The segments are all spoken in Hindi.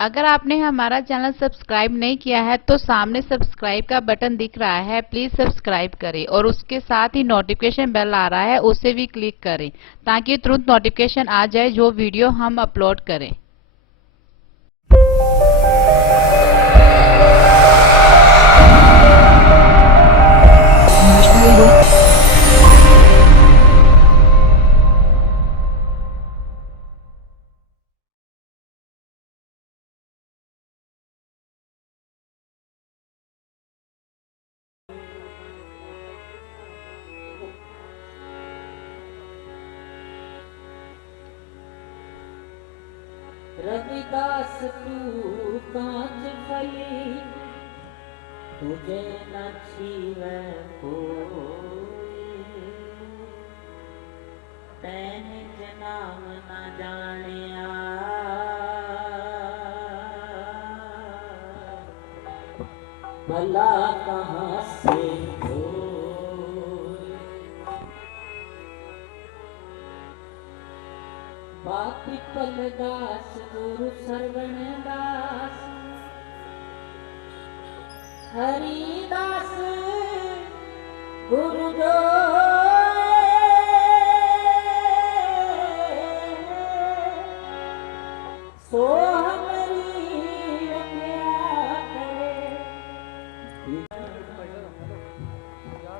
अगर आपने हमारा चैनल सब्सक्राइब नहीं किया है तो सामने सब्सक्राइब का बटन दिख रहा है, प्लीज सब्सक्राइब करें और उसके साथ ही नोटिफिकेशन बेल आ रहा है, उसे भी क्लिक करें ताकि तुरंत नोटिफिकेशन आ जाए जो वीडियो हम अपलोड करें। रविदास तू कांच फली, तुझे न छीवे कोई, तैने नाम न जानिया, भला कहाँ से हो। पिपल दास गुरु सरवण दास, हरिदास गुरु जो सो हमारी रखिया करे,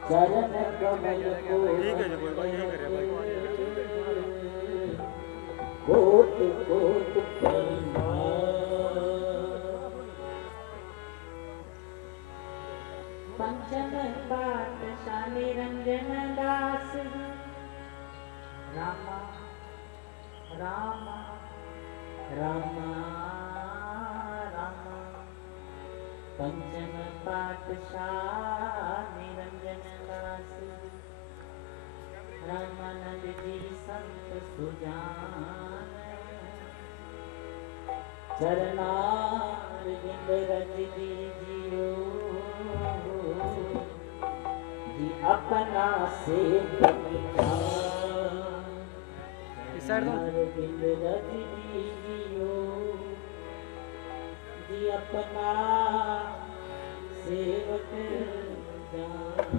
चरण कमल को कोट कोट पंचम पातशाह निरंजन दास, रामा रामा रामा रामा, पंचम पातशाह निरंजन दास, रामानंद जी संत सुजान, चरणार बिंद रज दीजियो, जी अपना से बिंद रज दीजियो, जी अपना सेवक जान।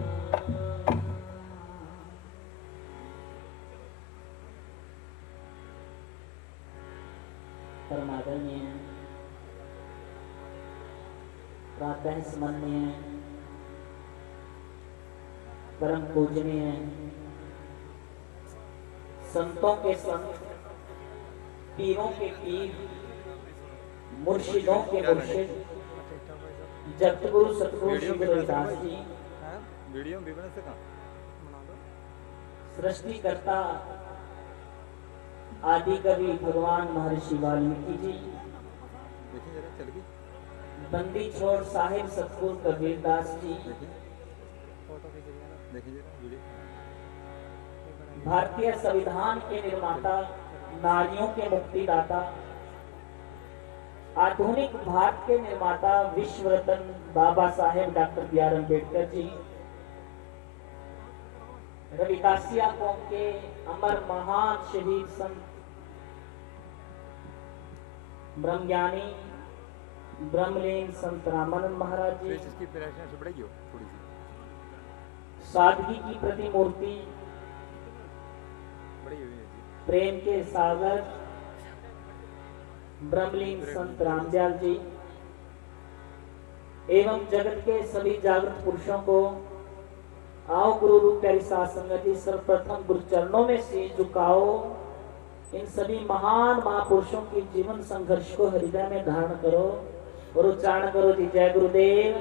परमादरणीय प्रातः स्मरणीय परम पूजनीय संतों के संत, पीरों के पीर, मुर्शिदों के मुर्शिद, जगतगुरु सतगुरु श्री गुरु रविदास जी, सृष्टिकर्ता आदि कवि भगवान महर्षि वाल्मीकि जी, बंदी छोड़ साहिब सतगुरु कबीरदास जी, भारतीय संविधान के निर्माता, नारियों के मुक्तिदाता, आधुनिक भारत के निर्माता, विश्व रत्न बाबा साहेब डॉक्टर बी.आर. अम्बेडकर जी, रविदासिया कौम के अमर महान शहीद संत ब्रह्मज्ञानी ब्रह्मलीन संत रामानंद महाराज जी, सादगी की प्रतिमूर्ति, प्रेम के सागर ब्रह्मलीन संत रामदयाल जी, एवं जगत के सभी जागृत पुरुषों को आओ गुरु रूप प्यारी साध संगत जी, सर्वप्रथम गुरु चरणों में शीश झुकाओ। इन सभी महान महापुरुषों के जीवन संघर्ष को हृदय में धारण करो और उच्चारण करो जी जय गुरुदेव।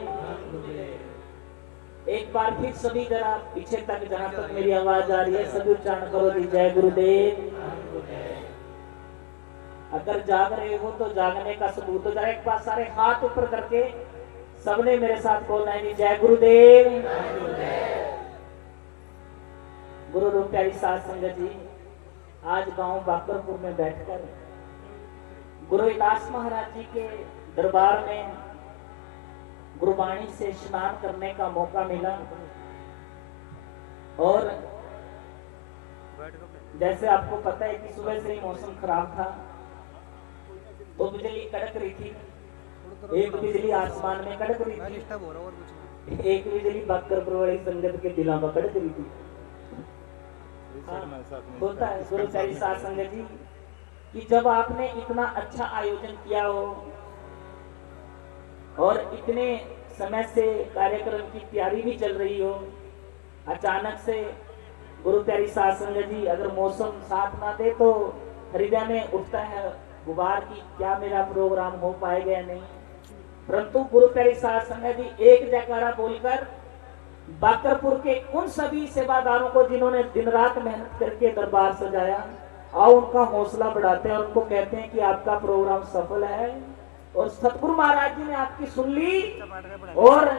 एक बार फिर सभी जरा पीछे तक, जहां तक मेरी आवाज आ रही है, सभी उच्चारण करो जी जय गुरुदेव। अगर जाग रहे हो तो जागने का सबूत हो, जरा एक बार सारे हाथ ऊपर करके सबने मेरे साथ बोलना है जी जय गुरुदेव। गुरु रूप प्यारी साध संगत जी, आज गांव बाकरपुर में बैठकर गुरु रविदास महाराज जी के दरबार में गुरुवाणी से स्नान करने का मौका मिला। और जैसे आपको पता है कि सुबह से ही मौसम खराब था, तो बिजली कड़क रही थी, एक बिजली आसमान में कड़क रही थी, एक बिजली बाकरपुर वाली संगत के दिलों में कड़क रही थी। होता है गुरु प्यारी साध संगत जी कि जब आपने इतना अच्छा आयोजन किया हो और इतने समय से कार्यक्रम की तैयारी भी चल रही हो, अचानक से गुरु प्यारी साध संगत जी अगर मौसम साथ ना दे तो हृदय में उठता है गुबार की क्या मेरा प्रोग्राम हो पाएगा या नहीं। परंतु गुरु प्यारी साध संगत जी एक जयकारा बोलकर बाकरपुर के उन सभी सेवादारों को जिन्होंने दिन रात मेहनत करके दरबार सजाया, आओ उनका हौसला बढ़ाते हैं और उनको कहते हैं कि आपका प्रोग्राम सफल है और सतगुरु महाराज जी ने आपकी सुन ली और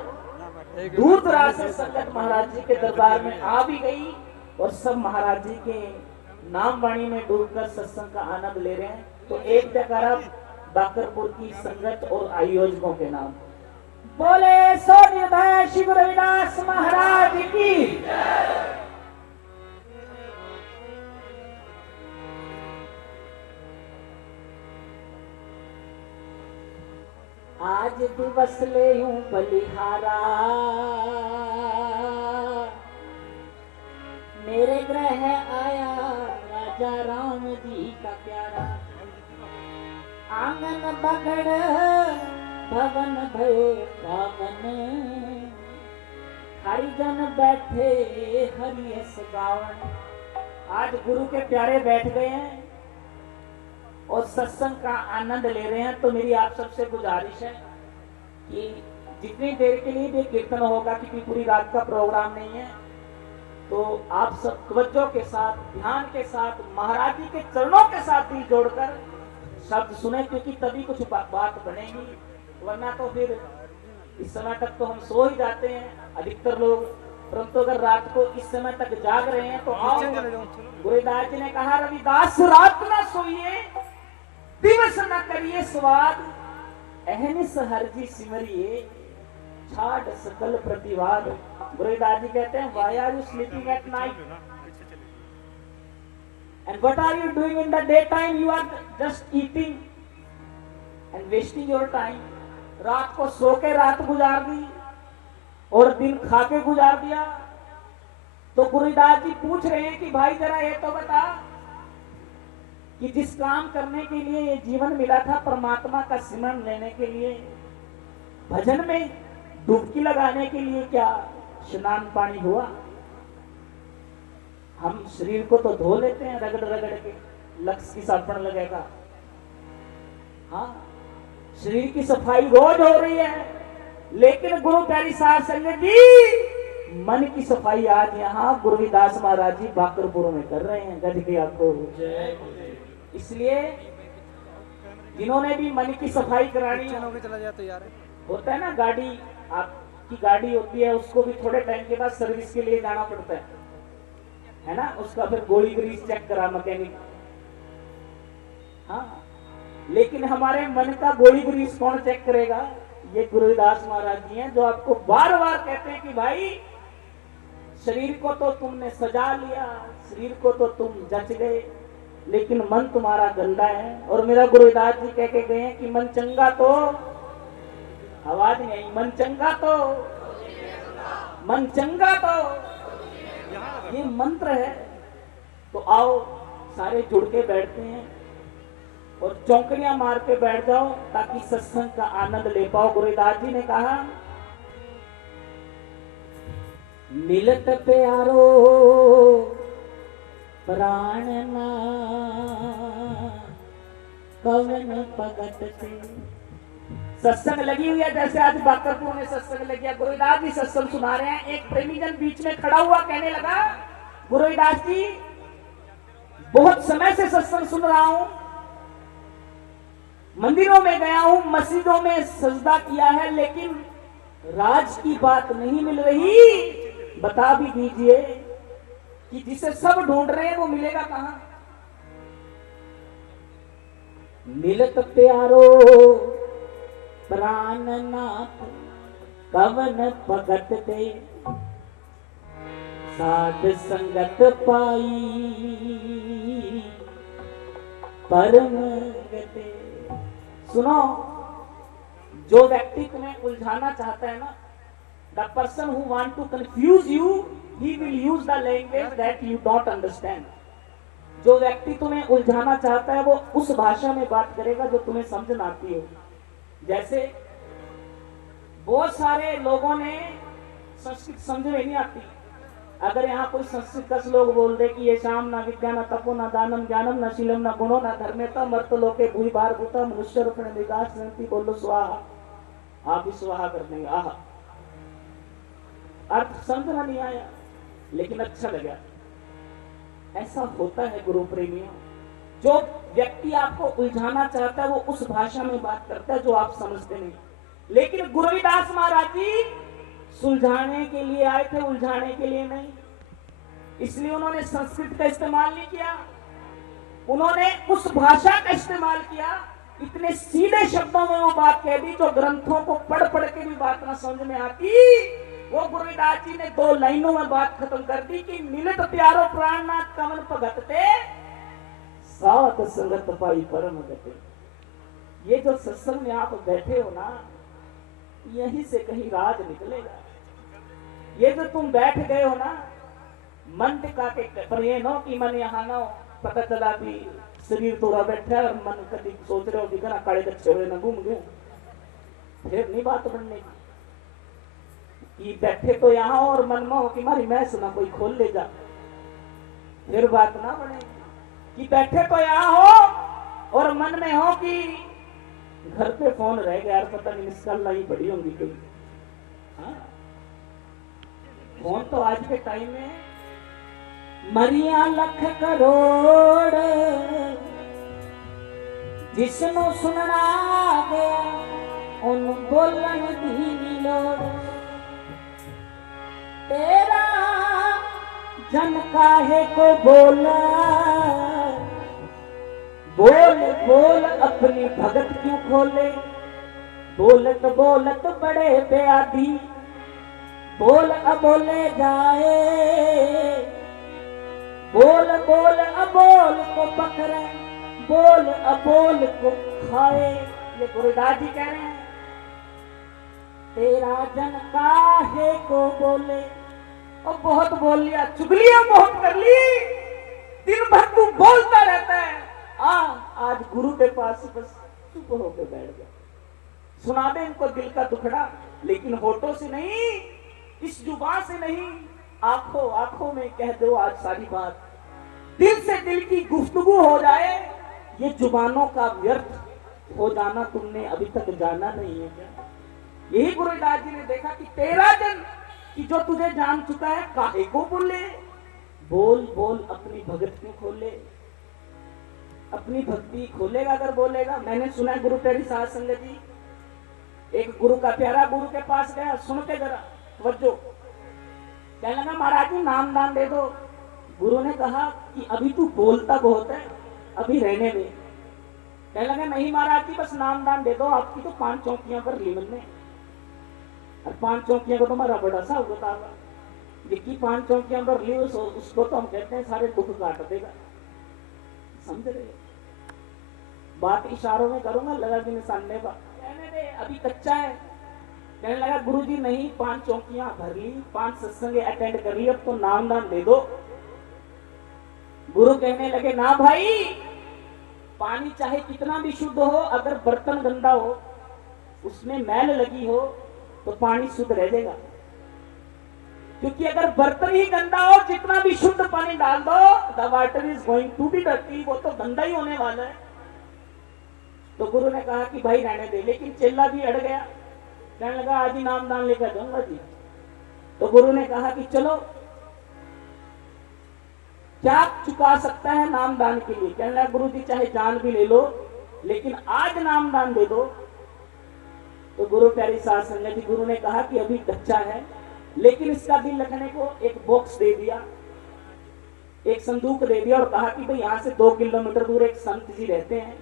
दूर दराज से संगत महाराज जी के दरबार में आ भी गई और सब महाराज जी के नाम वाणी में डूबकर सत्संग का आनंद ले रहे हैं। तो एक जयकारा बाकरपुर की संगत और आयोजकों के नाम। बोले सो निर्भय श्री गुरु रविदास महाराज की। आज दिवस ले यूं बलिहारा, मेरे ग्रह आया राजा राम जी का प्यारा। आंगन बगड़ भवन भये पावन, हरिजन बैठे हरियस गावन। आज गुरु के प्यारे बैठ गए हैं और सत्संग का आनंद ले रहे हैं। तो मेरी आप सबसे गुजारिश है कि जितनी देर के लिए भी कीर्तन होगा, क्योंकि पूरी रात का प्रोग्राम नहीं है, तो आप सब तवज्जो के साथ, ध्यान के साथ, महाराज जी के चरणों के साथ दिल जोड़कर शब्द सुने, क्योंकि तभी कुछ बात बनेगी, वरना तो फिर इस समय तक तो हम सो ही जाते हैं अधिकतर लोग। परंतु अगर रात को इस समय तक जाग रहे हैं तो आओ। गुरुदास जी ने कहा रविदास रात न सोइए, दिवस न करिए स्वाद, अहनिस हरजी सिमरिए, छाड़ सकल प्रतिवाद। गुरुदास जी कहते हैं why are you sleeping at night and what are you doing in the daytime? You are just eating and wasting your time। रात को सो के रात गुजार दी और दिन खा के गुजार दिया। तो गुरुदास जी पूछ रहे हैं कि भाई जरा ये तो बता कि जिस काम करने के लिए ये जीवन मिला था, परमात्मा का सिमरन लेने के लिए, भजन में डुबकी लगाने के लिए, क्या स्नान पानी हुआ? हम शरीर को तो धो लेते हैं रगड़ रगड़ के, लक्स की साबुन लगेगा। हाँ, शरीर की सफाई रोज हो रही है, लेकिन गुरु प्यारी साध संगत जी मन की सफाई आज यहाँ गुरुदास महाराज जी बाकरपुर में कर रहे हैं। गज के आपको इसलिए जिन्होंने भी मन की सफाई करानी होता है ना, गाड़ी आपकी गाड़ी होती है, उसको भी थोड़े टाइम के बाद सर्विस के लिए जाना पड़ता है ना, उसका फिर गोली ग्रीस चेक करा मैकेनिक। हाँ, लेकिन हमारे मन का गोली ग्रीस कौन चेक करेगा? ये गुरुदास महाराज जी हैं, जो आपको बार बार कहते हैं कि भाई शरीर को तो तुमने सजा लिया, शरीर को तो तुम जच गए, लेकिन मन तुम्हारा गंदा है। और मेरा गुरुदास जी कह के गए हैं कि मन चंगा तो, आवाज नहीं आई, मन चंगा तो, मन चंगा तो, ये मंत्र है। तो आओ सारे जुड़ के बैठते हैं और चौंकड़ियां मार के बैठ जाओ ताकि सत्संग का आनंद ले पाओ। गुरुदास जी ने कहा मिलत प्यारो प्राण ना कवन भगत से। सत्संग लगी हुई है, जैसे आज बाकरपुर में सत्संग लग गया, गुरुदास जी सत्संग सुना रहे हैं। एक प्रेमीजन बीच में खड़ा हुआ कहने लगा, गुरुदास जी बहुत समय से सत्संग सुन रहा हूं, मंदिरों में गया हूं, मस्जिदों में सजदा किया है, लेकिन राज की बात नहीं मिल रही। बता भी दीजिए कि जिसे सब ढूंढ रहे हैं वो मिलेगा कहां? मिलत प्यारो प्राणनाथ कवन भगत दे, साध संगत पाई परम गते। सुनो, जो व्यक्ति तुम्हें उलझाना चाहता है ना, the person who want to confuse you, he will use the language that you don't understand. जो व्यक्ति तुम्हें उलझाना चाहता है वो उस भाषा में बात करेगा जो तुम्हें समझ ना आती हो। जैसे बहुत सारे लोगों ने संस्कृत समझ में नहीं आती। अगर यहाँ कोई संस्कृत का श्लोक बोल दे कि ये शाम ना विद्या ना तपो ना दानम ज्ञानम ना शीलम ना गुणो ना धर्मेता मर्त लोके भूई बार भूता मनुष्य रूपण विकास नंती, बोलो स्वाहा, आप भी स्वाहा कर देंगे। आह, अर्थ समझना नहीं आया लेकिन अच्छा लगा। ऐसा होता है गुरु प्रेमियों, जो व्यक्ति आपको उलझाना चाहता है वो उस भाषा में बात करता है जो आप समझते नहीं। लेकिन गुरुदास महाराज जी सुलझाने के लिए आए थे, उलझाने के लिए नहीं। इसलिए उन्होंने संस्कृत का इस्तेमाल नहीं किया, उन्होंने उस भाषा का इस्तेमाल किया। इतने सीधे शब्दों में वो बात कह दी जो ग्रंथों को पढ़ पढ़ के भी बात ना समझ में आती। वो गुरुदास जी ने 2 लाइनों में बात खत्म कर दी कि मिलत प्यारो प्राणनाथ कमन भगतते, सात संगत पाई परम गते। ये जो सत्संग में आप बैठे हो ना, यहीं से कहीं राज निकलेगा। ये जो तुम बैठ गए हो ना, मन टिका के, पर ये नो कि मन यहाँ ना हो, पता चला कि शरीर थोड़ा बैठा है और मन कभी सोच रहे हो कि ना काले कच्चे हुए ना घूम गए, फिर नहीं बात बनने की। कि बैठे तो यहाँ और मन में हो कि मारी मैं सुना कोई खोल ले जा, फिर बात ना बनेगी। कि बैठे तो यहाँ हो और मन में हो कि घर पे फोन रह गया यार, पता नहीं मिस कॉल नहीं पड़ी होंगी कोई। हाँ, फोन तो आज के टाइम में मरिया लख करोड़, जिसनो सुनना गया उन बोलन दी लोड़। तेरा जन काहे को बोला, बोल बोल अपनी भगत क्यों खोले। बोलत बोलत बड़े बेआदी, बोल अबोले जाए। बोल बोल अबोल को पकड़े, बोल अबोल को खाए। ये गुरुदास जी कह रहे हैं, तेरा जन काहे को बोले। और बहुत बोल लिया, चुगलियां बहुत कर ली, दिन भर तू बोलता रहता है। आज गुरु के पास बस चुप होकर बैठ गया। सुना दे इनको दिल का दुखड़ा, लेकिन होठों से नहीं, इस जुबान से नहीं, आंखों आंखों में कह दो आज सारी बात। दिल से दिल की गुफ्तगू हो जाए। ये जुबानों का व्यर्थ हो जाना तुमने अभी तक जाना नहीं है क्या। यही गुरुदास जी ने देखा कि तेरा जन कि जो तुझे जान चुका है काहे को बोले। बोल बोल अपनी भगत क्यों खोले। अपनी भक्ति खोलेगा अगर बोलेगा। मैंने सुना है गुरु तेरी साध संगत जी, एक गुरु का प्यारा गुरु के पास गया, सुन के जरा तवज्जो, कहने लगा महाराज जी नाम दान दे दो। गुरु ने कहा कि अभी तू बोलता बहुत है, अभी रहने दे। कहने लगा नहीं महाराज जी बस नाम दान दे दो, आपकी तो 5 चौकियां कर ली मैंने, और 5 चौकियां को तुम्हारा बड़ा सा होता होगा। जिसकी 5 चौकियां पर ली उसको तो हम कहते हैं सारे दुख काट देगा। समझ रहे बात, इशारों में करूंगा लगा कि निशाने का। कहने दे अभी कच्चा है। कहने लगा गुरुजी नहीं 5 चौकियां भर ली, 5 सत्संग अटेंड कर ली, अब तो नाम दान दे दो। गुरु कहने लगे ना भाई, पानी चाहे कितना भी शुद्ध हो, अगर बर्तन गंदा हो, उसमें मैल लगी हो तो पानी शुद्ध रह जाएगा। क्योंकि अगर बर्तन ही गंदा हो, जितना भी शुद्ध पानी डाल दो, the water is going to be dirty, वो तो गंदा ही होने वाला है। तो गुरु ने कहा कि भाई रहने दे, लेकिन चेला भी अड़ गया। कहने लगा आज ही नाम दान लेकर जाऊंगा जी। तो गुरु ने कहा कि चलो क्या चुका सकता है नाम दान के लिए। कहने लगा गुरु जी चाहे जान भी ले लो, लेकिन आज नाम दान दे दो। तो गुरु प्यारी साध संगत जी, गुरु ने कहा कि अभी कच्चा है, लेकिन इसका दिल रखने को एक बॉक्स दे दिया, एक संदूक दे दिया और कहा कि भाई यहाँ से 2 किलोमीटर दूर एक संत जी रहते हैं,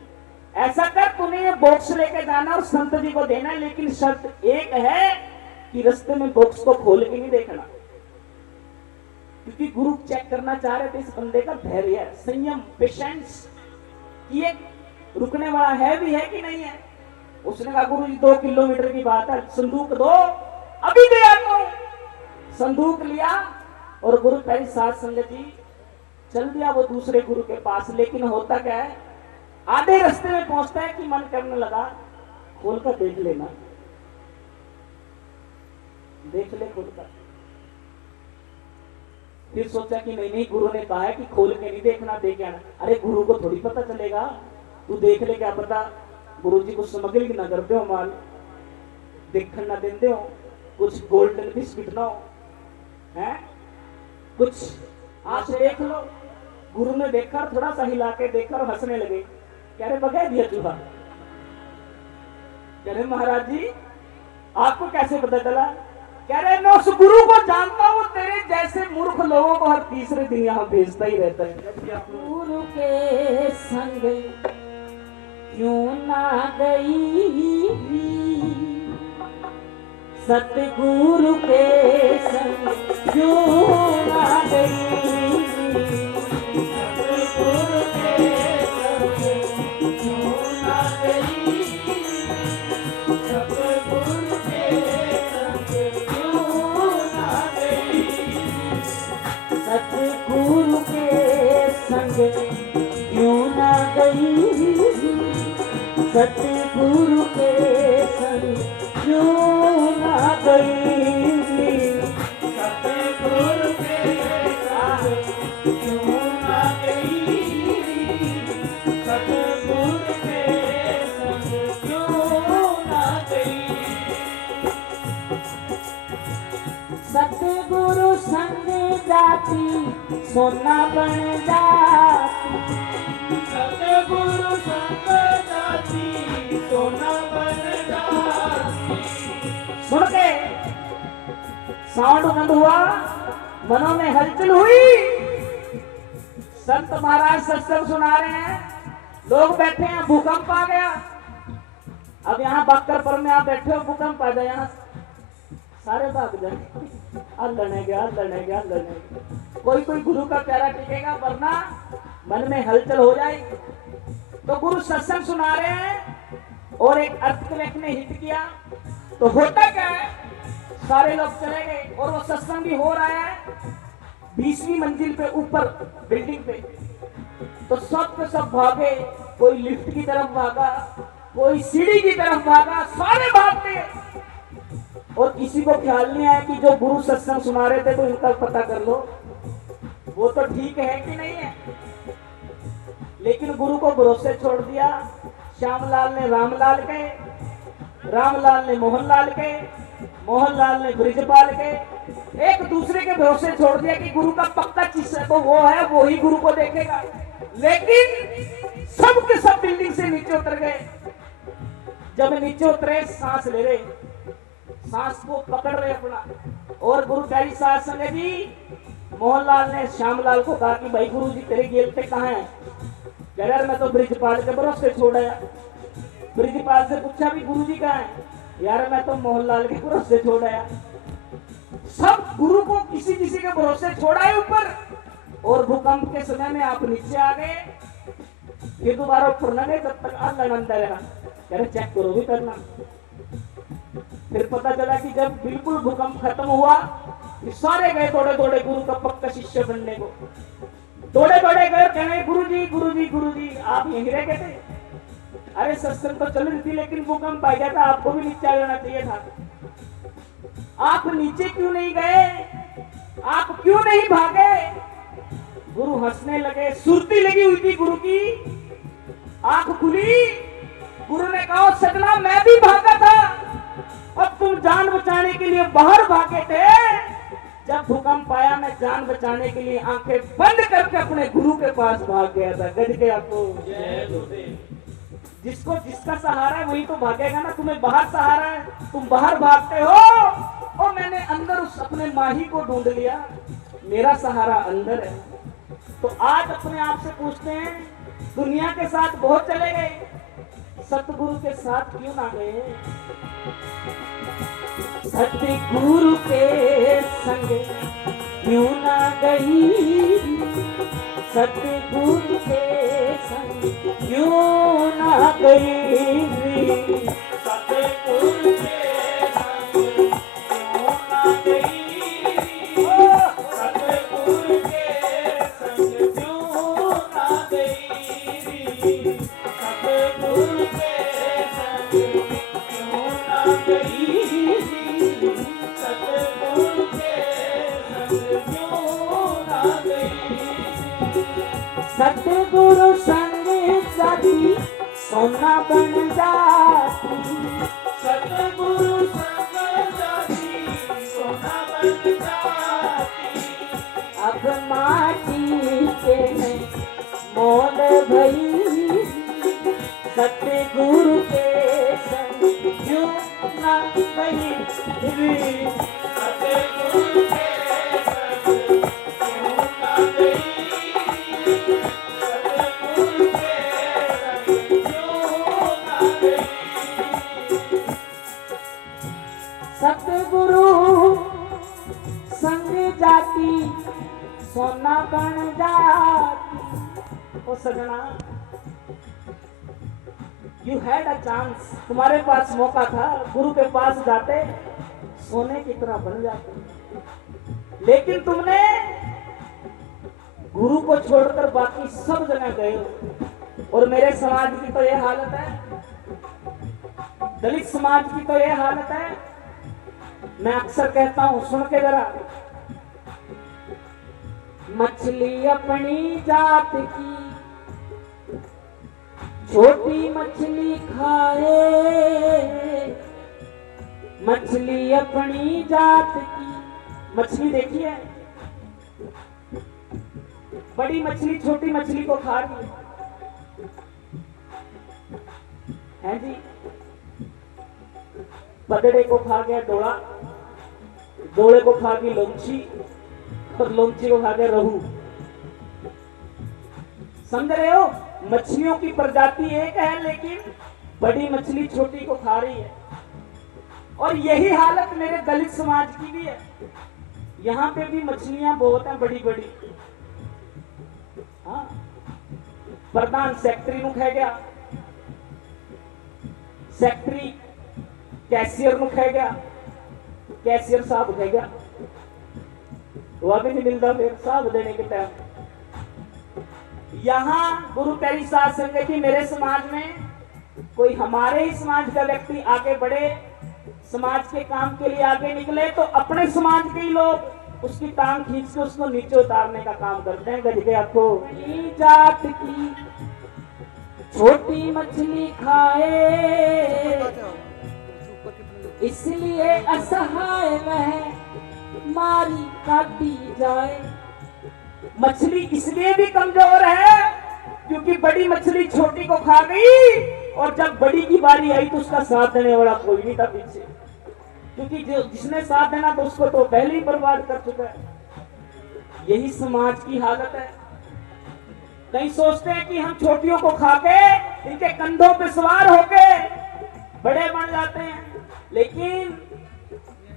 ऐसा कर तूने ये बॉक्स लेके जाना और संत जी को देना, लेकिन शर्त एक है कि रास्ते में बॉक्स को खोल के नहीं देखना। क्योंकि गुरु चेक करना चाह रहे थे इस बंदे का धैर्य, संयम, पेशेंस, ये रुकने वाला है भी है कि नहीं है। उसने कहा गुरु जी 2 किलोमीटर की बात है, संदूक दो, अभी दे आता हूं। संदूक लिया और गुरु प्यारी साध संगत जी चल दिया वो दूसरे गुरु के पास। लेकिन होता क्या है, आधे रास्ते में पहुंचता है कि मन करने लगा खोल कर देख लेना, देख ले खोल कर। फिर सोचा कि नहीं नहीं, गुरु ने कहा है कि खोल के नहीं देखना, देख आना। अरे गुरु को थोड़ी पता चलेगा, तू देख ले, क्या पता गुरु जी को स्मगलिंग ना कर दो, माल देखने ना देते हो, कुछ गोल्डन बिस्किट ना हो, है कुछ आप देख लो। गुरु ने देखा, थोड़ा सा हिला के देखा और हंसने लगे। कह रहे बगैर दिया चूहा। कह रहे महाराज जी आपको कैसे पता चला? कह रहे मैं उस गुरु को जानता हूँ, तेरे जैसे मूर्ख लोगों को हर तीसरे दिन यहाँ भेजता ही रहता है। गुरु के संग क्यों ना गई, सतगुरु के संग क्यों ना गई, सतगुरु के संग क्यों ना गई, सतगुरु के संग क्यों ना गई, सतगुरु के संग क्यों ना गई, सतगुरु के संग क्यों ना गई, सतगुरु के संग क्यों ना गई, सतगुरु के संग क्यों ना गई, सतगुरु संग जाती सोना बन जाती, सतगुरु संग जाती सोना बन जाती। सुन के साउंड बंद हुआ, मनों में हलचल हुई। संत महाराज सत्संग सुना रहे हैं, लोग बैठे हैं, भूकंप आ गया। अब यहाँ बक्करपुर में आप बैठे हो, भूकंप आ जाए यहाँ सारे भाग जाए। लड़ने गया, लड़ने गया, लड़ने गया। कोई कोई गुरु का प्यारा टिकेगा, वरना मन में हलचल हो जाएगी। तो गुरु सत्संग सुना रहे हैं और एक अर्थक्वेक ने हिट किया। तो होता क्या है, सारे लोग चले गए और वो सत्संग भी हो रहा है 20वीं मंजिल पे ऊपर बिल्डिंग पे। तो सब के सब भागे, कोई लिफ्ट की तरफ भागा, कोई सीढ़ी की तरफ भागा, सारे भागते। और किसी को ख्याल नहीं आया कि जो गुरु सत्संग सुना रहे थे तो इनका पता कर लो, वो तो ठीक है कि नहीं है। लेकिन गुरु को भरोसे छोड़ दिया। श्यामलाल ने रामलाल के, रामलाल ने मोहनलाल के, मोहनलाल ने ब्रिजपाल के, एक दूसरे के भरोसे छोड़ दिया कि गुरु का पक्का चीज तो वो है, वो ही गुरु को देखेगा। लेकिन सब के सब बिल्डिंग से नीचे उतर गए। जब नीचे उतरे, सांस ले रहे, सांस को पकड़ रहे अपना। और गुरु प्यारी साध संगत जी, मोहनलाल ने श्यामलाल को कहा कि भाई गुरु जी तेरे गेलते कहाँ हैं? कह रहा मैं तो ब्रिजपाल के भरोसे छोड़ा। ब्रिजपाल से पूछा भी गुरु जी कहाँ हैं? यार मैं तो मोहनलाल के भरोसे छोड़ा। सब गुरु को किसी किसी के भरोसे छोड़ा है ऊपर। और भूकंप के समय में आप नीचे आ गए, फिर दोबारा ऊपर न गए, तब तक अल्लाह अंदर रहा। कह रहे चेक करो भी करना। फिर पता चला कि जब बिल्कुल भूकंप खत्म हुआ, सारे गए दौड़े दौड़े गुरु का पक्का शिष्य बनने को। दौड़े दौड़े गए, कहने गुरु जी गुरु जी गुरु जी आप यहीं रह गए थे? अरे सत्संग तो चल रही थी, लेकिन भूकंप आ गया था, आपको भी नीचे आ जाना चाहिए था। आप नीचे क्यों नहीं गए? आप क्यों नहीं भागे? गुरु हंसने लगे। सुरती लगी हुई थी गुरु की, आंख खुली। गुरु ने कहा सजना मैं भी भागा था, अब तुम जान बचाने के लिए बाहर भागे थे। जब भूकंप आया मैं जान बचाने के लिए आंखें बंद करके अपने गुरु के पास भाग गया था। गज के आपको जिसको जिसका सहारा है वही तो भागेगा ना। तुम्हें बाहर सहारा है, तुम बाहर भागते हो। और मैंने अंदर उस अपने माही को ढूंढ लिया, मेरा सहारा अंदर है। तो आज अपने आप से पूछते हैं, दुनिया के साथ बहुत चले गए, सतगुरु के साथ क्यों ना गए? सतगुरु के संग क्यों ना गई? सतगुरु के संग क्यों ना गई? सतगुरु संग जाती सोना बन जाती, सतगुरु संग जाती सोना बन जाती। अब माटी के में मोल भई, सतगुरु के संग क्यों ना गई, सतगुरु के संग क्यों ना गई, सतगुरु के संग क्यों ना गई। सतगुरु संग जाती सोना बन जाती। ओ सजना, यू हैड अ चांस, तुम्हारे पास मौका था, गुरु के पास जाते सोने की तरह बन जाते, लेकिन तुमने गुरु को छोड़कर बाकी सब जगह गए हो। और मेरे समाज की तो यह हालत है, दलित समाज की तो यह हालत है। मैं अक्सर कहता हूं, सुन के जरा, मछली अपनी जात की छोटी मछली खाए, मछली अपनी जात की। मछली देखिए, बड़ी मछली छोटी मछली को खा रही है जी। पगड़े को खा गया डोड़ा, डोड़े को खा गई लोंची, और लोंची को खा गया रहू। समझ रहे हो? मछलियों की प्रजाति एक है, लेकिन बड़ी मछली छोटी को खा रही है। और यही हालत मेरे दलित समाज की भी है। यहाँ पे भी मछलियां बहुत हैं, बड़ी बड़ी। हाँ, प्रधान सेक्रेटरी नु खा गया, सेक्रेटरी कैशियर नु खा गया, कैशियर साहब खा गया, वह भी नहीं मिलता फिर साहब देने के टाइम। यहाँ गुरु प्यारी साध संगत की मेरे समाज में कोई हमारे ही समाज का व्यक्ति आगे बढ़े, समाज के काम के लिए आगे निकले, तो अपने समाज के ही लोग उसकी टांग खींच के उसको नीचे उतारने का काम करते हैं। गज के आपको जात की छोटी मछली खाए, इसलिए असहाय वह मारी काटी जाए। मछली इसलिए भी कमजोर है क्योंकि बड़ी मछली छोटी को खा गई, और जब बड़ी की बारी आई तो उसका साथ देने वाला कोई नहीं था पीछे, क्योंकि जो जिसने साथ देना तो उसको तो पहले ही बर्बाद कर चुका है। यही समाज की हालत है। कई सोचते हैं कि हम छोटियों को खा के इनके कंधों पे सवार होके बड़े बन जाते हैं, लेकिन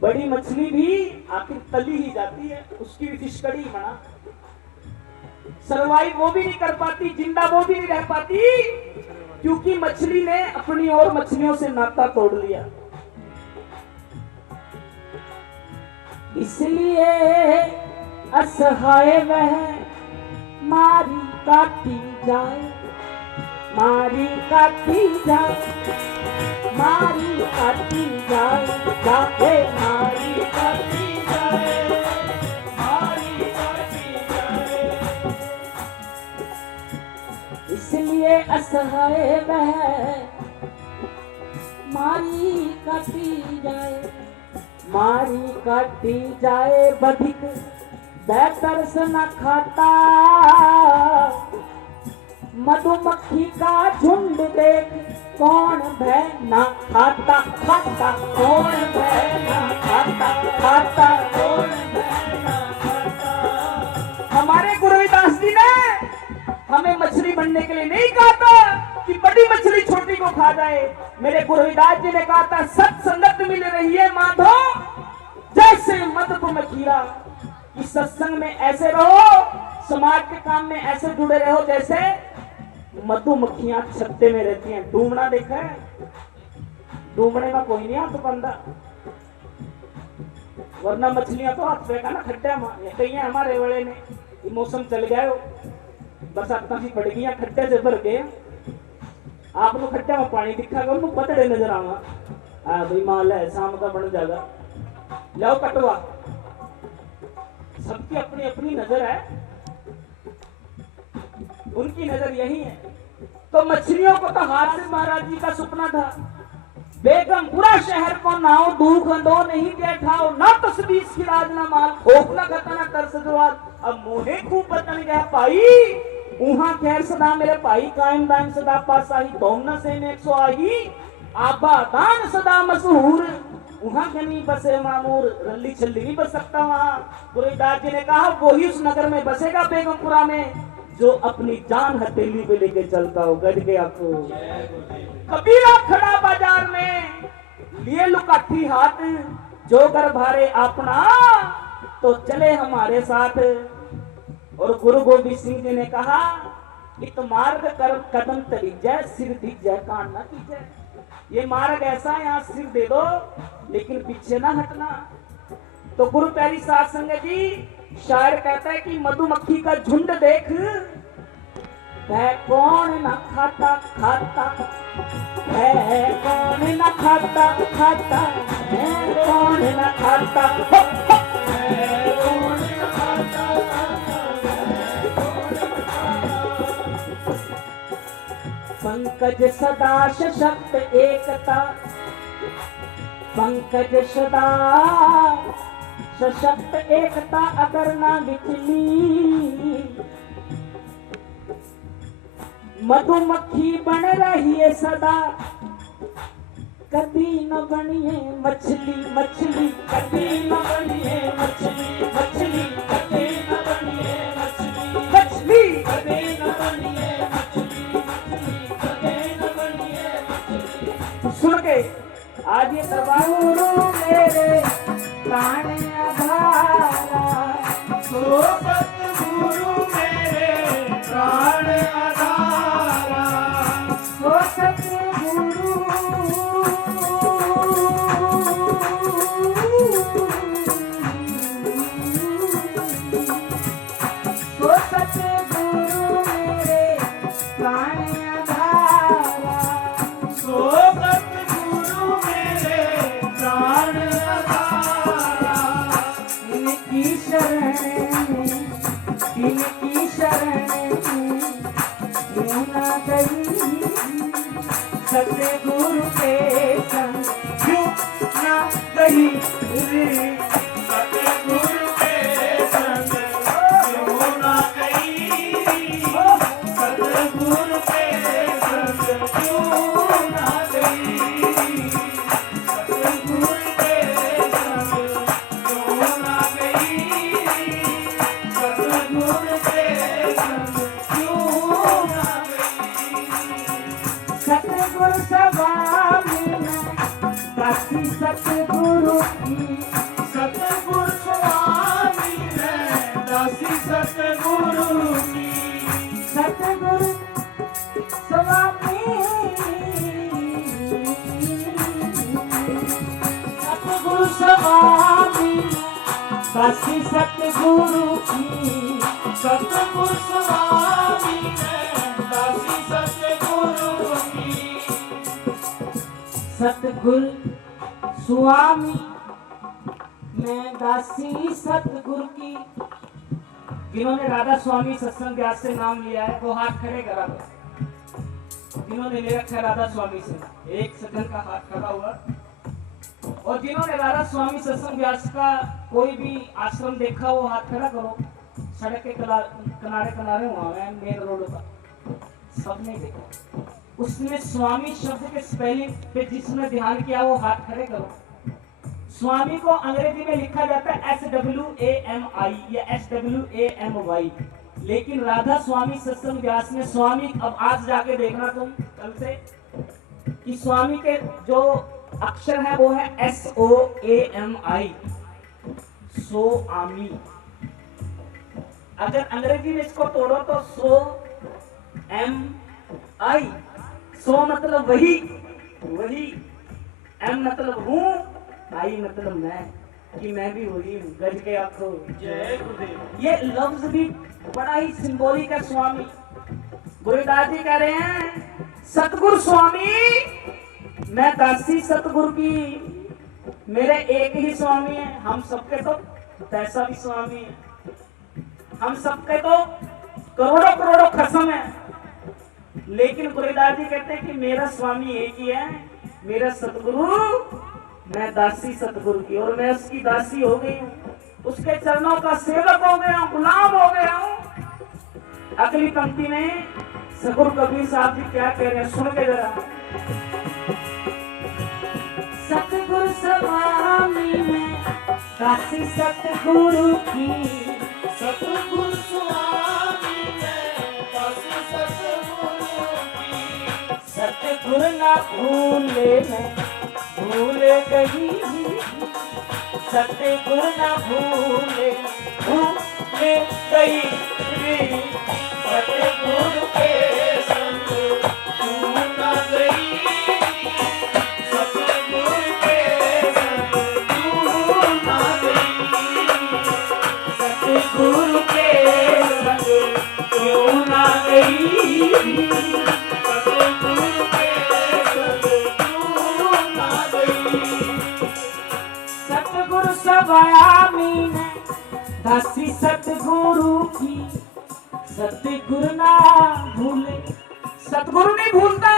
बड़ी मछली भी आखिर तली ही जाती है, उसकी भी फिश कड़ी बना। सरवाइव वो भी नहीं कर पाती, जिंदा वो भी नहीं रह पाती, क्योंकि मछली ने अपनी और मछलियों से नाता तोड़ लिया। इसलिए असहाय वह मारी काटी जाए, मारी काटी जाए, मारी काटी जाए, जाके मारी काटी जाए, मारी काटी जाए। इसलिए असहाय वह मारी काटी जाए, मारी काटी जाए। बधिक बैतरस न खाता, मधुमक्खी का झुंड देख कौन भय ना खाता, खाता कौन भय ना खाता, खाता कौन भय ना खाता। हमारे गुरुदास जी ने हमें मछली बनने के लिए नहीं कहा था कि बड़ी मछली छोटी को खा जाए। मेरे गुरुदास जी ने कहा था, सत्संगत मिल रही है माधो जैसे मत तुम खीरा, कि सत्संग में ऐसे रहो, समाज के काम में ऐसे जुड़े रहो जैसे मधुमक्खियां छत्ते में रहती हैं। डूमना देखा है? डूमने में कोई नहीं हाथ बंदा, वरना मछलियां तो हाथ फेंका ना खड्डे में। कई हमारे बड़े ने ये मौसम चल गया हो, बरसात सी पड़ गई, खड्डे से भर गए। आप लोग खड्डे में पानी दिखा कर पतड़े नजर आवा, भाई माल है शाम का बन जाएगा, लो कटवा। सबकी अपनी अपनी नजर है। उनकी नजर यही है। तो मछलियों को तो हासिफ महाराज जी का सपना था, बेगमपुरा शहर को नाव दूख दो नहीं बैठाओ, ना तस्बीर खिलाज ना माल खोख ना खता ना तरस जवाब। अब मोहे खूब बतन गया पाई, उहा खैर सदा मेरे भाई कायम दायम सदा पासाही, तोमना से में 100 आबादान सदा मशहूर, वहां गनी बसे मामूर, रल्ली छल्ली नहीं बस सकता वहां। गुरुदास जी ने कहा वही उस नगर में बसेगा बेगमपुरा में, जो अपनी जान हथेली पे लेके चलता हो। गज गया को कबीरा खड़ा बाजार में लिए लुकाठी हाथ, जो घर भारे अपना तो चले हमारे साथ। और गुरु गोविंद सिंह जी ने कहा इत मार्ग कर कदम तरी जय, सिर दिख जाए कान ना कीजिए। ये मार्ग ऐसा है, यहाँ सिर दे दो लेकिन पीछे ना हटना। तो गुरु प्यारी साध संगत जी, शायर कहता है कि मधुमक्खी का झुंड देख, है कौन ना खाता खाता, है कौन ना खाता खाता, है कौन ना खाता, है कौन ना खाता पंकज सदा सशक्त एकता, पंकज सदा सशक्त एकता अगर ना बिचली, मधुमक्खी बन रही है सदा, कभी न बनिए मछली मछली, कभी न बनिए मछली मछली, कभी न बनिए मछली मछली, कभी न बनिए मछली मछली, कभी न बनिए मछली। सुन के आज ये दरबार गुरु मेरे प्राण आधारा, सो सतगुरु मेरे प्राण आधारा, सो सतगुरु सो सतगुरु मेरे प्राण आधारा, सो सतगुरु मेरे प्राण आधारा। इनकी शरण में, इनकी शरण में क्यों ना गई, सतगुरु के संग क्यों ना गई रे, सतगुरु के संग क्यों ना गई, सतगुरु के संग क्यों ना गई, सतगुरु के संग क्यों ना गई, सतगुरु के संग क्यों ना गई। सतगुरु स्वामी दासी सतगुरु की, सतगुरु स्वामी दासी सतगुरु की, सतगुरु स्वामी सतगुरु स्वामी दासी सतगुरु की, सतगुरु स्वामी दासी सतगुरु की, सतगुरु स्वामी मैं दासी सतगुरु की। जिन्होंने राधा स्वामी सत्संग व्यास से नाम लिया है वो हाथ खड़े करा दो। जिन्होंने ले रखा है राधा स्वामी से, एक सज्जन का हाथ खड़ा हुआ। और जिन्होंने राधा स्वामी सत्संग व्यास का कोई भी आश्रम देखा वो हाथ खड़ा करो। सड़क के किनारे किनारे वहां मेन रोड का सबने देखा। उसमें स्वामी शब्द के स्पेलिंग पे जिसने ध्यान किया वो हाथ खड़े करो। स्वामी को अंग्रेजी में लिखा जाता है SWAMI या SWAMY, लेकिन राधा स्वामी सत्संग व्यास में स्वामी, अब आज जाके देखना तुम कल से, कि स्वामी के जो अक्षर है वो है SOAMI, स्वामी। अगर अंग्रेजी में इसको तोड़ो तो SOMI, सो मतलब वही, वही, M मतलब हूँ, आई मतलब मैं, कि मैं भी वही हूँ। गज के आखो जय गुरुदेव। ये लफ्ज भी बड़ा ही सिंबॉलिक है। स्वामी गुरुदास जी कह रहे हैं सतगुरु स्वामी मैं दासी सतगुरु की, मेरे एक ही स्वामी है। हम सबके तो पैसा भी स्वामी है, हम सबके तो करोड़ों करोड़ों खसम है, लेकिन गुरुदास जी कहते हैं कि मेरा स्वामी एक ही है, मेरा सतगुरु, मैं दासी सतगुरु की, और मैं उसकी दासी हो गई हूँ, उसके चरणों का सेवक हो गया हूँ, गुलाम हो गया हूँ। अगली पंक्ति में सतगुरु कबीर साहब जी क्या कह रहे हैं, सुन के जरा। सतगुरु स्वामी में दासी सतगुरु की, सतगुरु स्वामी में दासी सतगुरु की, सतगुरु ना भूले मैं भूल गई, सतगुरु ना भूले भूल गई, सतगुरु के संग तू ना गई, सतगुरु के संग तू ना गई, सतगुरु के संग क्यों ना गई, सतगुरु के संग क्यों ना गई। सतगुरु स्वामी ने दासी सतगुरु की, सतगुरु ना भूले, सतगुरु नहीं भूलता।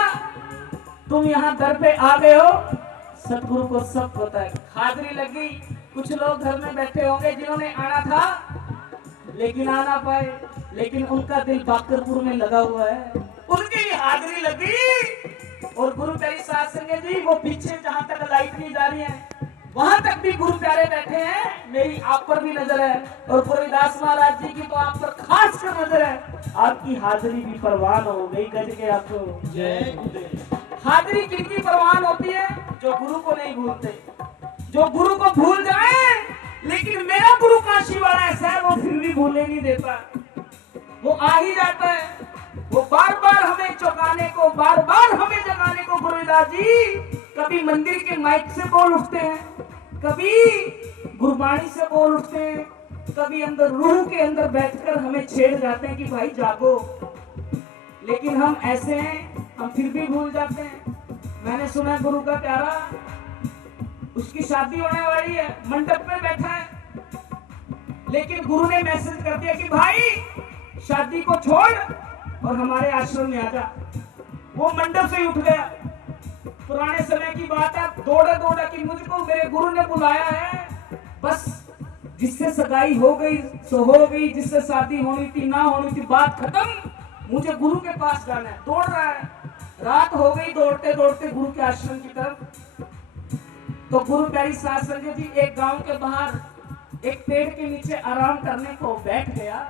तुम यहाँ दर पे आ गए हो, सतगुरु को सब पता है। हाजिरी लगी, कुछ लोग घर में बैठे होंगे जिन्होंने आना था लेकिन आ ना पाए, लेकिन उनका दिल बाकरपुर में लगा हुआ है, उनकी हाजिरी लगी। और गुरु प्यारी साध संगत जी, वो पीछे जहाँ तक लाइट नहीं जा रही है वहां तक भी गुरु प्यारे बैठे हैं, मेरी आप पर भी नजर है, और गुरुदास महाराज जी की तो आप पर खास कर नजर है। आपकी हाजिरी भी परवान हो गई, गज के आपको जय गुरुदेव। हाजिरी किनकी परवान होती है? जो गुरु को नहीं भूलते। जो गुरु को भूल जाए, लेकिन मेरा गुरु काशी वाला ऐसा है, वो फिर भी भूलने नहीं देता, वो आ ही जाता है, वो बार बार हमें चौंकाने को, बार बार हमें जगाने को। गुरुदास जी कभी मंदिर के माइक से बोल उठते हैं, कभी गुरबाणी से बोल उठते हैं, कभी अंदर रूह के अंदर बैठकर हमें छेड़ जाते हैं कि भाई जागो, लेकिन हम ऐसे हैं, हम फिर भी भूल जाते हैं। मैंने सुना गुरु का प्यारा, उसकी शादी होने वाली है, मंडप में बैठा है, लेकिन गुरु ने मैसेज कर दिया कि भाई शादी को छोड़ और हमारे आश्रम में आ जा। वो मंडप से उठ गया। पुराने समय की बात है, दौड़ा दौड़ा कि मुझको मेरे गुरु ने बुलाया है, बस जिससे सगाई हो गई सो हो गई, जिससे शादी होनी थी ना होनी थी, बात खत्म, मुझे गुरु के पास जाना है। दौड़ रहा है, रात हो गई, दौड़ते दौड़ते गुरु के आश्रम की तरफ। तो गुरु प्यारी साध संगत जी एक गांव के बाहर एक पेड़ के नीचे आराम करने को बैठ गया,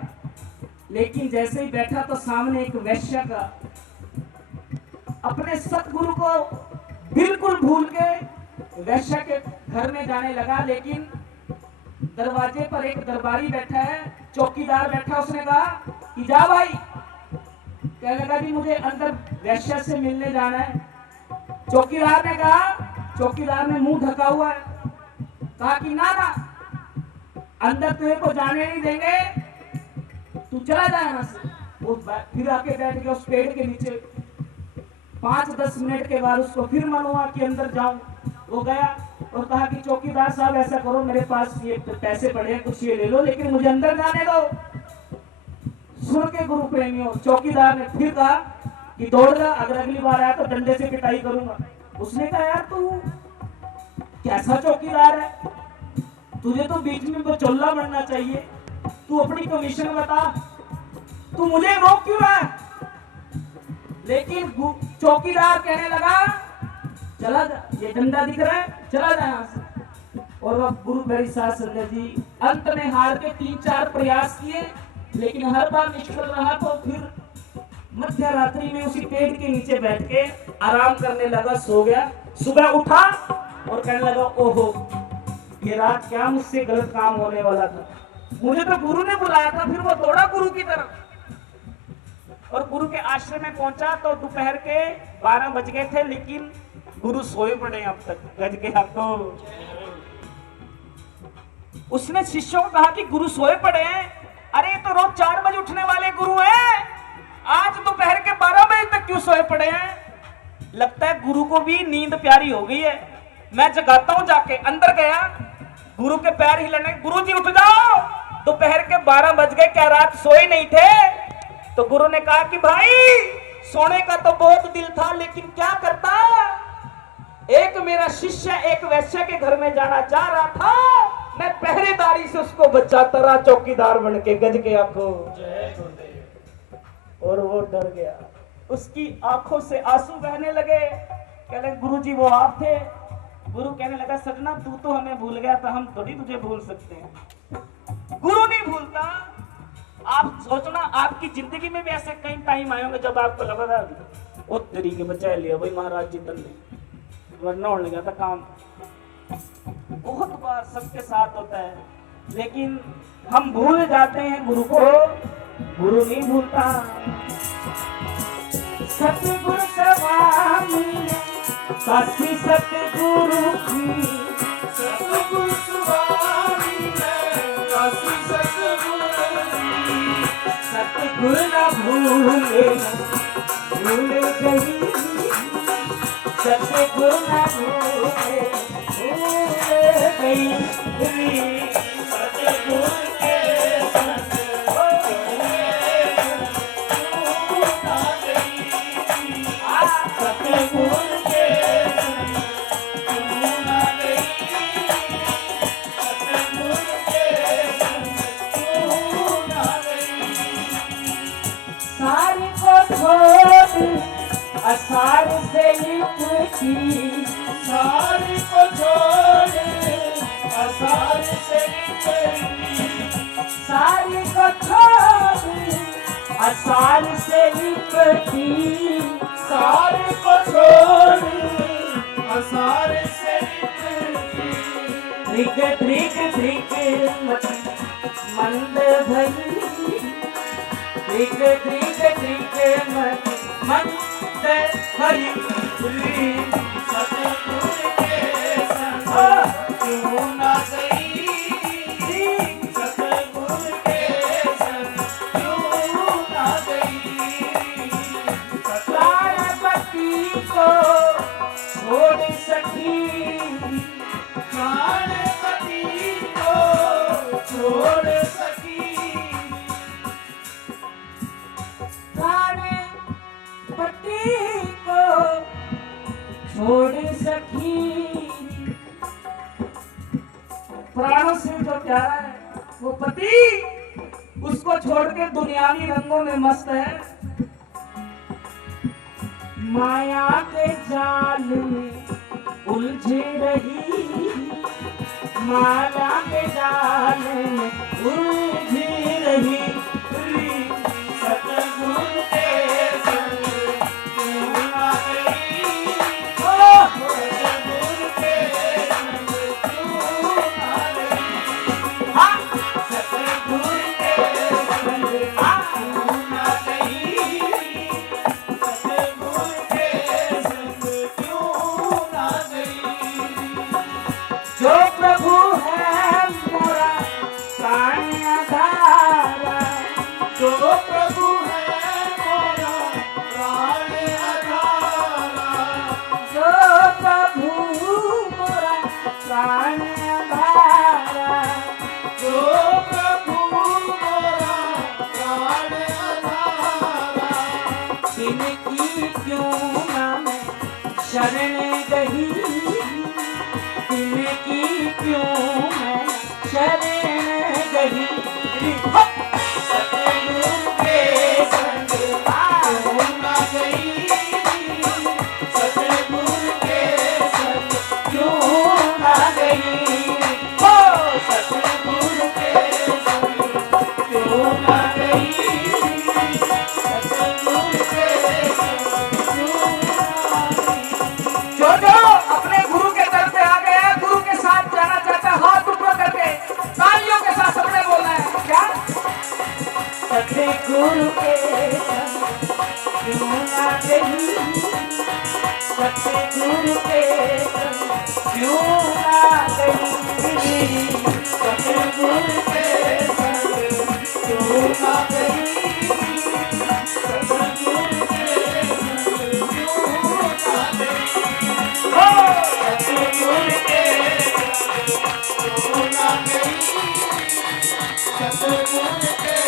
लेकिन जैसे ही बैठा तो सामने एक वैश्य का, अपने सतगुरु को बिल्कुल भूल के वैश्य के घर में जाने लगा। लेकिन दरवाजे पर एक दरबारी बैठा है, चौकीदार बैठा, उसने कहा कि जा भाई। कहने लगा जी मुझे अंदर वैश्य से मिलने जाना है। चौकीदार ने कहा, चौकीदार ने मुंह ढका हुआ है, कहा कि ना ना, अंदर तुझे को जाने नहीं देंगे, तू चला जाए यहाँ से। वो फिर आके बैठ गया उस पेड़ के नीचे। 5-10 मिनट के बाद उसको फिर मन हुआ कि अंदर जाऊं। वो गया और कहा कि चौकीदार साहब ऐसा करो, मेरे पास ये पैसे पड़े हैं, कुछ ये ले लो, लेकिन मुझे अंदर जाने दो। सुन के गुरु प्रेमियों, चौकीदार ने फिर कहा कि दौड़ जा, अगर अगली बार आया तो डंडे से पिटाई करूंगा। उसने कहा यार तू कैसा चौकीदार है, तुझे तो बीच में बचौला बनना चाहिए, तू अपनी कमीशन बता, तू मुझे रोक क्यों रहा है? लेकिन चौकीदार कहने लगा चला जा, ये डंडा दिख रहा है, चला जा यहाँ से। और अब गुरु प्यारी साध संगत जी अंत में हार के 3-4 प्रयास किए, लेकिन हर बार निष्फल रहा। तो फिर मध्य रात्रि में उसी पेड़ के नीचे बैठ के आराम करने लगा, सो गया। सुबह उठा और कहने लगा ओहो, ये रात क्या मुझसे गलत काम होने वाला था, मुझे तो गुरु ने बुलाया था। फिर वो दौड़ा गुरु की तरफ और गुरु के आश्रम में पहुंचा तो दोपहर के 12 बज गए थे, लेकिन गुरु सोए पड़े अब तक। गज के आपको उसने शिष्यों को कहा कि गुरु सोए पड़े हैं। अरे तो रोज 4 बजे उठने वाले गुरु हैं, आज दोपहर के 12 बजे तक क्यों सोए पड़े हैं? लगता है गुरु को भी नींद प्यारी हो गई है, मैं जगाता हूं। जाके अंदर गया, गुरु के पैर हिलाने, गुरु जी उठ जाओ, दोपहर के 12 बज गए, क्या रात सोए नहीं थे? तो गुरु ने कहा कि भाई सोने का तो बहुत दिल था, लेकिन क्या करता, एक मेरा शिष्य एक वैश्य के घर में जाना चाह रहा था, मैं पहरेदारी से उसको बचाता रहा, चौकीदार बन के गज के आंखों, और वो डर गया, उसकी आंखों से आंसू बहने लगे। कह लगे गुरुजी वो आप थे। गुरु कहने लगा सजना तू तो हमें भूल गया था, हम थोड़ी तुझे भूल सकते हैं। गुरु नहीं भूलता। आप सोचना आपकी जिंदगी में भी ऐसे कई टाइम आए होंगे जब आपको लगा था वो तरीके बचा लिया भाई महाराज जी ने, वरना होने लगा था काम। बहुत बार सबके साथ होता है, लेकिन हम भूल जाते हैं गुरु को, गुरु नहीं भूलता। सतगुरु स्वामी काशी सतगुरु की, सतगुरु स्वामी काशी सतगुरु की, सतगुरु न भूले भूल गई, सतगुरु न भूले भूल गई, सतगुरु के असार से लिपटी, सारी को छोड़ असार से लिपटी, सारी को छोड़ असार से लिपटी, सारी को छोड़ असार से लिपटी, ध्रिक ध्रिक ध्रिक मंद भई, ध्रिक ध्रिक ध्रिक मंद हरि भूली, सतगुरु के संग क्यों ना गई, सतगुरु के संग क्यों ना गई, प्राणपति को छोड़ सकी, प्राणपति को छोड़ सकी, पति को छोड़ सकी। प्राणों से जो प्यारा है वो पति, उसको छोड़ के दुनियावी रंगों में मस्त है। माया के जाल में उलझी रही, माया के जाल में उलझी रही, सतगुरु के जो प्रभु है मोरा प्राण आधारा, जो प्रभु है मोरा प्राण आधारा, जो प्रभु मोरा प्राण आधारा, जो प्रभु मोरा प्राण आधारा, तिनकी क्यों ना मैं शरण गही, तिनकी क्यों मैं शरण गही, सतगुरु के संग क्यों ना गई, सतगुरु के संग क्यों ना गई, सतगुरु के संग क्यों ना गई, सतगुरु के संग क्यों ना गई। जो अपने गुरु के दर पे आ गया, गुरु के साथ जाना चाहता है, हाथ ऊपर करके तालियों के साथ सबने बोलना है क्या, सतगुरु के संग क्यों ना गई, सतगुरु के संग क्यों ना गई, सतगुरु के संग क्यों ना गई, सतगुरु के संग क्यों ना गई, सतगुरु के क्यों ना गई, सतगुरु के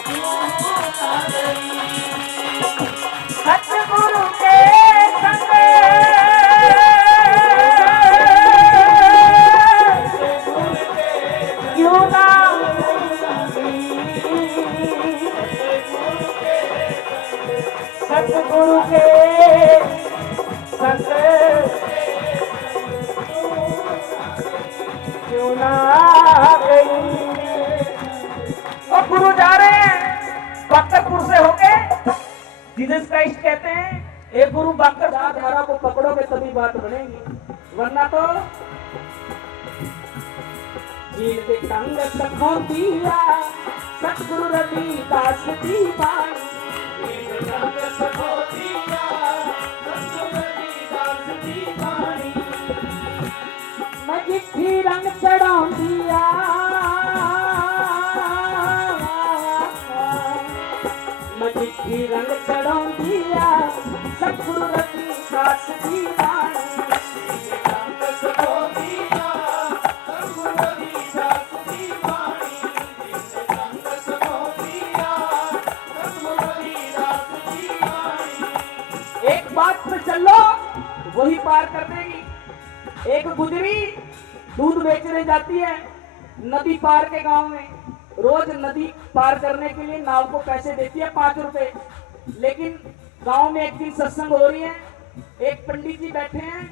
क्यों ना गुरु बाकर धारा को पकड़ोगे तभी बात बनेगी, वरना तो जीव के संग सखो दिया सतगुरु रविदास जी बाणी, जीव के संग सखो दिया सतगुरु रविदास जी बाणी। मैं जिठी रंग चढ़ा दिया मैं जिठी रंग चढ़ा दिया सतगुरु रविदास जी बाणी, रंग सखो दिया सतगुरु रविदास जी बाणी, रंग सखो दिया सतगुरु रविदास जी बाणी। एक बात पे चलो वही पार कर देगी। एक गुजरी दूध बेचने जाती है नदी पार के गांव में, रोज नदी पार करने के लिए नाव को पैसे देती है 5 रुपए। लेकिन गांव में एक दिन सत्संग हो रही है, एक पंडित जी बैठे हैं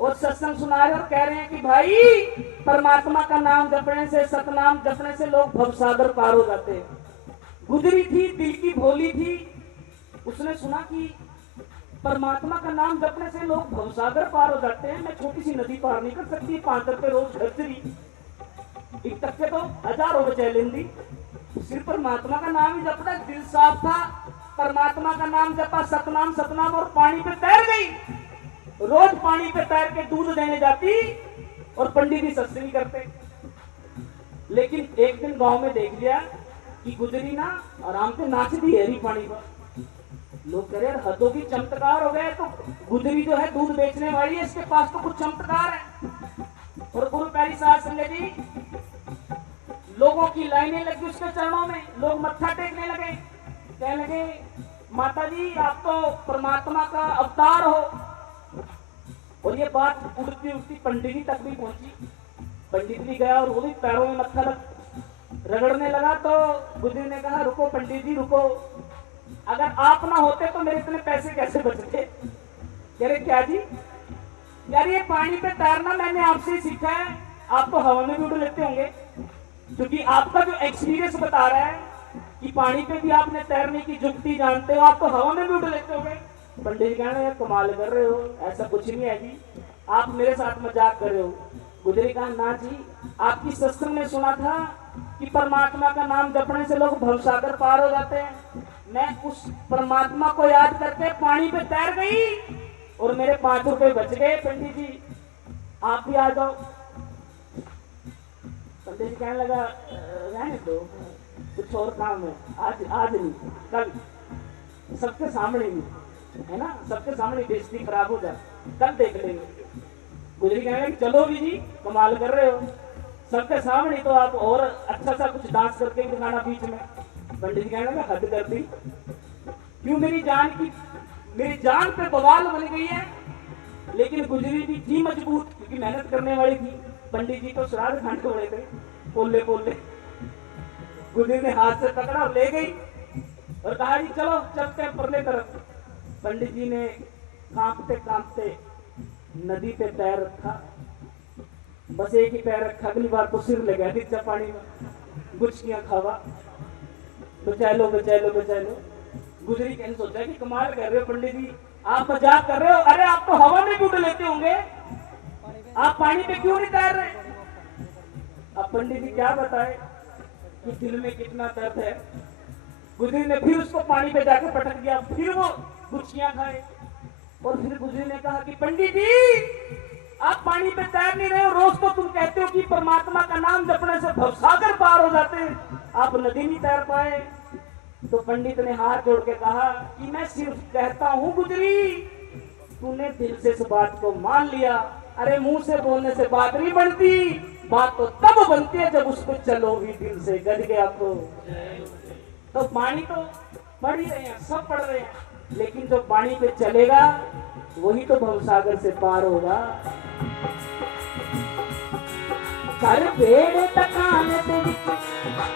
और सत्संग सुना रहे और कह रहे हैं कि भाई परमात्मा का नाम जपने से, सतनाम जपने से लोग भवसागर पार हो जाते हैं। गुजरी थी, दिल की भोली थी, उसने सुना कि परमात्मा का नाम जपने से लोग भवसागर पार हो जाते हैं, मैं छोटी सी नदी पार नहीं कर सकती, 5 रुपए रोज खर्चरी, एक तक के तो 1000 रुपए लेंदी। सिर्फ परमात्मा का नाम ही जपना, दिल साफ था, परमात्मा का नाम जपा, सतनाम सतनाम, और पानी पे तैर गई। रोज पानी पे तैर के दूध देने जाती और पंडित जी सत्संग करते। लेकिन एक दिन गांव में देख लिया कि गुजरी ना आराम से नाचती है पानी पर। लोग कह रहे हदों की चमत्कार हो गए, तो गुजरी जो है दूध बेचने वाली है, इसके पास तो कुछ चमत्कार है। और गुरु प्यारी साध संगत जी, लोगों की लाइनें लगी उसके चरणों में, लोग मत्था टेकने लगे, कहने लगे माता जी आप तो परमात्मा का अवतार हो। और ये बात उड़ती उड़ती पंडित जी तक भी पहुंची। पंडित जी गया और वो भी पैरों में मत्था रगड़ने लगा। तो गुजरी ने कहा रुको पंडित जी रुको, अगर आप ना होते तो मेरे इतने पैसे कैसे बचते। कह रहे क्या जी? यार ये पानी पे तैरना मैंने आपसे ही सीखा है, आप तो हवा में भी उड़ लेते होंगे, क्योंकि आपका जो एक्सपीरियंस बता रहा है कि पानी पे भी आपने तैरने की जुगती जानते हो, आप तो हवा में भी उड़ लेते होंगे। पंडित जी कहना यार कमाल कर रहे हो, ऐसा कुछ नहीं है जी, आप मेरे साथ मजाक कर रहे हो। गुजरी कहा ना जी, आपकी सत्संग में सुना था कि परमात्मा का नाम जपने से लोग भवसागर पार हो जाते हैं। मैं उस परमात्मा को याद करके पानी पे तैर गई और मेरे 5 रुपए बच गए। पंडित जी आप भी आ जाओ। पंडित जी कहने लगा रहने दो, कुछ और काम है, आज नहीं कल, सबके सामने नहीं है ना, सबके सामने बेइज्जती खराब हो जाए, कल देख लेंगे। गुजरी कहने लगी चलो भी जी कमाल कर रहे हो, सबके सामने तो आप और अच्छा सा कुछ डांस करके दिखाना बीच में। पंडित जी कहने लगा हद कर दी, क्यों मेरी जान पे बवाल बन गई है। लेकिन गुजरी भी थी मजबूत, क्योंकि मेहनत करने वाली थी। पंडित जी तो श्राद्ध खाने बड़े थे, पोले पोले। गुजरी ने हाथ से पकड़ा और ले गई और कहा जी चलो चलते हैं परले तरफ। पंडित जी ने कांपते कांपते नदी पे पैर रखा, बस एक ही पैर रखा, अगली बार तो सिर लगा दी पानी में, गुचकियां खावा, बचा लो बचा लो बचा लो। गुजरी कहने सोचा कि कमाल कर रहे हो पंडित जी, आप मजाक कर रहे हो, अरे आप तो हवा में भी उड़ लेते होंगे, आप पानी पे क्यों नहीं तैर रहे। अब पंडित जी क्या बताए कि दिल में कितना दर्द है। गुजरी ने फिर उसको पानी पे जाकर पटक दिया, फिर वो गुचकियां खाए। और फिर गुजरी ने कहा कि पंडित जी आप पानी पे तैर नहीं रहे हो, रोज तो तुम कहते हो कि परमात्मा का नाम जपने से भवसागर पार हो जाते हैं, आप नदी नहीं तैर पाए। तो पंडित ने हाथ जोड़ के कहा कि मैं सिर्फ कहता हूँ गुजरी, तूने दिल से इस बात को मान लिया। अरे मुंह से बोलने से बात नहीं बनती, बात तो तब बनती है जब उसको चलो भी दिल से, गज गया तो पानी तो पढ़ ही रहे हैं, सब पढ़ रहे हैं, लेकिन जो पानी पे चलेगा वही तो भवसागर से पार होगा। कर बेड़े तकान दे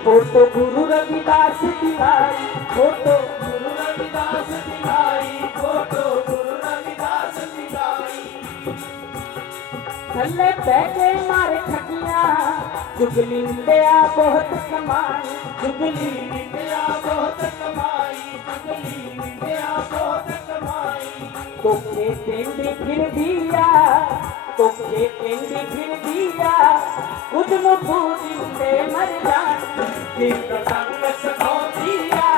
फोटो गुरु रविदास दी आई, फोटो गुरु रविदास दी आई, फोटो गुरु रविदास दी आई। थल्ले बैठे मारे ठगिया, जुगली निंदिया बहुत कमाई, जुगली निंदिया बहुत कमाई, जुगली निंदिया बहुत कमाई। फिर दिया तो खेतेंगे फिर दिया कुछ मुठू जिंदे मर जान जिनका संग सखो दिया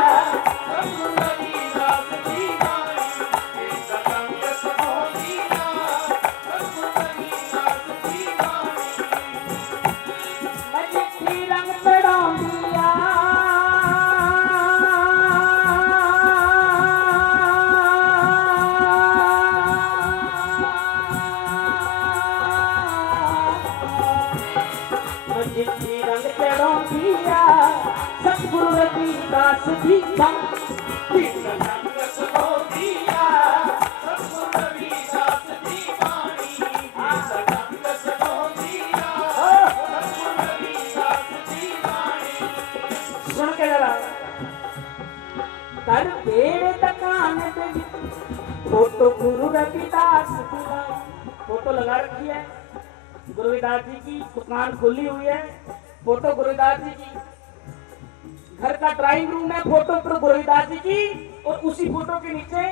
रंग चढ़ा दिया जितनी रंग चढ़ो दिया सतगुरु रविदास जी का रंग सो दिया सतगुरु रविदास जी वाणी रंग सो दिया सतगुरु रविदास जी वाणी। सुन के जरा कर तेरे दुकान पे फोटो गुरु रविदास की फोटो लगा रखी है। गुरुदास जी की दुकान खुली हुई है, फोटो गुरुदास जी की। घर का ड्राइंग रूम है, फोटो पर गुरुदास जी की और उसी फोटो के नीचे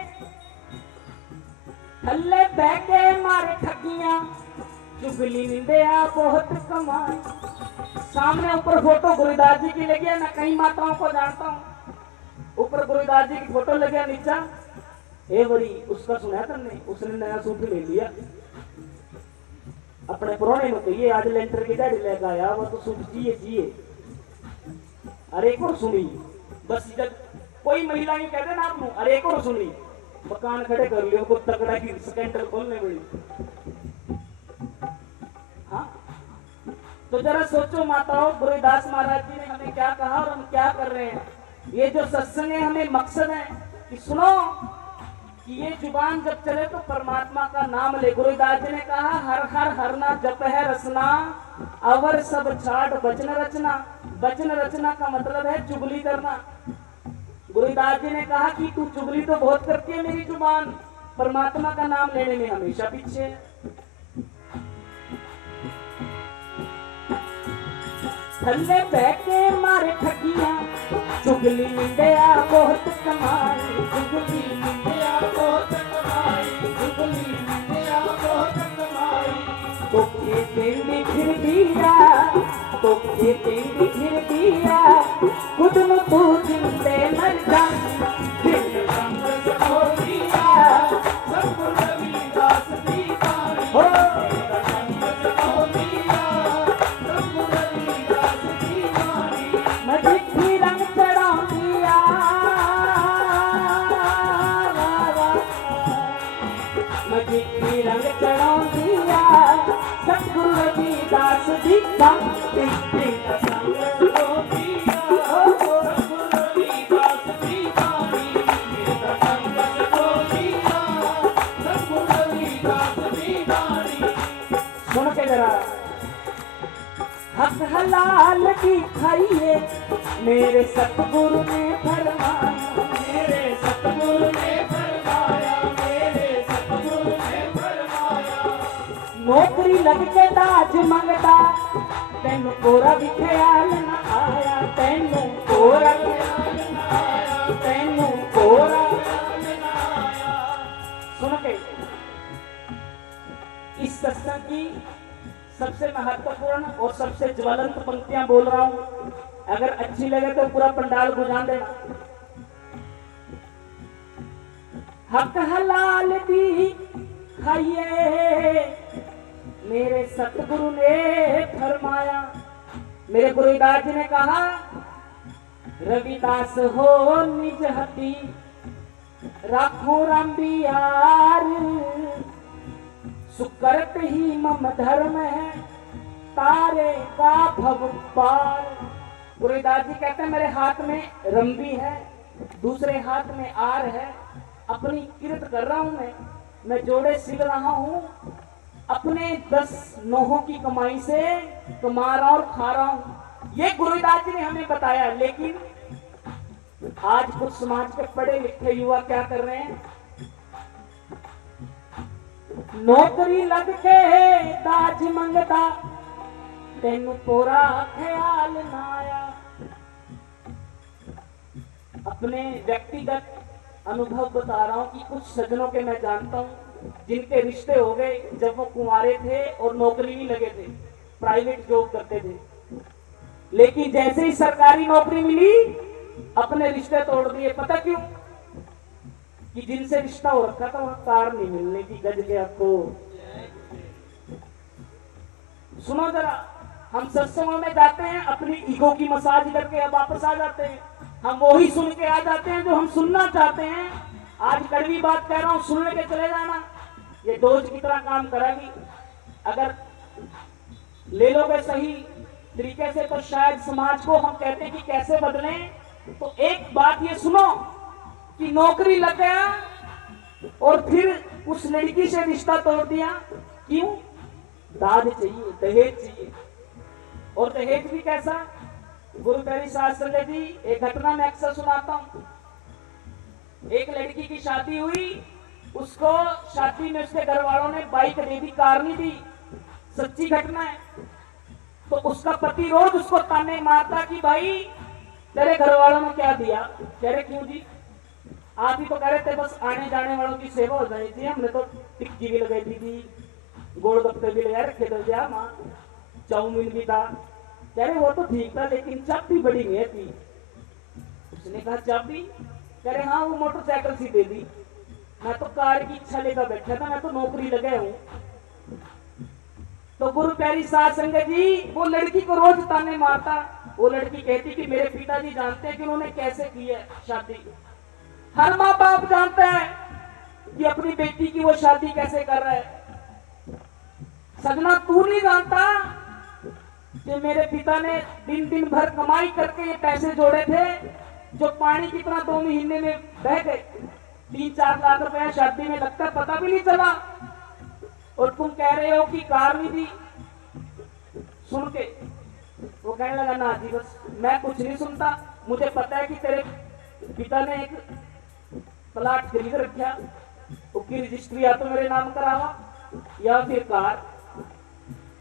थल्ले बह के मारे ठगियां चुगली निंदिया बहुत कमाई। सामने ऊपर फोटो गुरुदास जी की लगी है। मैं कई माताओं को जानता हूँ, ऊपर गुरुदास जी की फोटो लगी, नीचा ए बड़ी उसका सुना तुमने, उसने नया सूट ले लिया अपने पुराने में कहिए आज लेंटर की गाड़ी लेकर आया वो तो सूट जिए जिए। अरे एक और सुनी बस जब कोई महिला ये कहते ना आप अरे एक और सुनी मकान खड़े कर लियो को तगड़ा की स्कैंडल खोलने बड़ी। हाँ तो जरा सोचो माताओं, गुरुदास महाराज जी ने हमें क्या कहा और हम क्या कर रहे हैं। ये जो सत्संग है हमें मकसद है कि सुनो कि ये जुबान जब चले तो परमात्मा का नाम ले। गुरुदास जी ने कहा हर हर हरना जप है रसना अवर सब छाट वचन रचना। वचन रचना का मतलब है चुगली करना। गुरुदास जी ने कहा कि तू चुगली तो बहुत करती है मेरी जुबान, परमात्मा का नाम लेने में हमेशा पीछे है। थल्ले बह के मारे ठगियां चुगली निंदिया बहुत कमाई। चुगली निंदिया बहुत कमाई। चुगली निंदिया बहुत कमाई। तो खेतेंगे फिर दिया तो खेतेंगे फिर दिया खुद में तू जिंदे मर जा फिर रंग सो दिया सतगुरु रविदास जी वाणी हो रंग सो दिया सतगुरु रविदास जी वाणी। मैं जितनी रंग चढ़ा दिया मैं जितनी रंग चढ़ा दिया सतगुरु रविदास जी का सुन के जरा हक हलाल की खाइए मेरे सतगुरु ने फरमाया। मेरे सतगुरु ने फरमाया। मेरे सतगुरु ने फरमाया। नौकरी लग के दाज मंगता तेनू कोरा भी ख्याल न आया। तेनू कोरा ख्याल न आया। तेनू कोरा ख्याल न आया। सुन के इस सत्संग की सबसे महत्वपूर्ण और सबसे ज्वलंत पंक्तियां बोल रहा हूं, अगर अच्छी लगे तो पूरा पंडाल गुजान देना। हक हलाल दी खाइए मेरे सतगुरु ने फरमाया। मेरे गुरुदास जी ने कहा रविदास हो निज हती राखो राम बिहार सुकरत ही मम धर्म है तारे का भव पार। गुरुदास जी कहते हैं मेरे हाथ में रंबी है, दूसरे हाथ में आर है। अपनी किरत कर रहा हूं मैं जोड़े सिल रहा हूं। अपने 10 नोहों की कमाई से कमा रहा और खा रहा हूं। ये गुरुदास जी ने हमें बताया। लेकिन आज कुछ समाज के पढ़े लिखे युवा क्या कर रहे हैं, नौकरी लग के दाज मंगता तेनू पूरा ख्याल ना आया। अपने व्यक्तिगत अनुभव बता रहा हूं कि कुछ सज्जनों के मैं जानता हूं जिनके रिश्ते हो गए जब वो कुंवारे थे और नौकरी नहीं लगे थे, प्राइवेट जॉब करते थे, लेकिन जैसे ही सरकारी नौकरी मिली अपने रिश्ते तोड़ दिए। पता क्यों? कि जिनसे रिश्ता हो रखा था वहां कार नहीं मिलने की। गज के आपको सुनो जरा, हम सत्संगों में जाते हैं अपनी ईगो की मसाज करके अब वापस आ जाते हैं। हम वही सुन के आ जाते हैं जो हम सुनना चाहते हैं। आज कड़वी बात कह रहा हूं, सुन के चले जाना, ये डोज की तरह काम करेगी। अगर ले लोगे सही तरीके से तो शायद समाज को हम कहते हैं कि कैसे बदलें। तो एक बात ये सुनो कि नौकरी लग गया और फिर उस लड़की से रिश्ता तोड़ दिया। क्यों? दाज चाहिए, दहेज चाहिए। और दहेज भी कैसा? गुरु प्यारी साध संगत जी, एक घटना मैं अक्सर सुनाता हूं। एक लड़की की शादी हुई, उसको शादी में उसके घर वालों ने बाइक दे दी, कार नहीं दी। सच्ची घटना है। तो उसका पति रोज उसको ताने मारता कि भाई तेरे घर वालों ने क्या दिया। कह रहे क्यों जी? आप ही तो कह रहे थे बस आने जाने वालों की सेवा हो जानी थी, हमने तो टिक्की भी लगाई थी, गोलगप्पे भी लगा रखे थे, चाउमीन भी था। कह रहे वो तो ठीक था लेकिन चाबी बड़ी नहीं थी। उसने कहा चाबी? कह रहे हाँ वो मोटरसाइकिल सी दे दी, मैं तो कार की इच्छा लेकर बैठा था, मैं तो नौकरी लगे हूं। तो गुरु प्यारी साध संगत जी, वो लड़की को रोज ताने मारता। वो लड़की कहती कि मेरे पिताजी जानते हैं कि उन्होंने कैसे की है शादी। हर माँ बाप जानते हैं कि अपनी बेटी की वो शादी कैसे कर रहा है। सजना तू नहीं जानता कि मेरे पिता ने दिन दिन भर कमाई करके ये पैसे जोड़े थे जो पानी की तरह 2 महीने में बह गए। 3-4 लाख रुपया शादी में लगता, पता भी नहीं चला। और तुम कह रहे हो कि कार नहीं दी। सुन के वो कहने लगा ना जी बस मैं कुछ नहीं सुनता, मुझे पता है कि तेरे पिता ने एक प्लाट खरीद रखा, उसकी रजिस्ट्री या तो मेरे नाम करावा या फिर कार।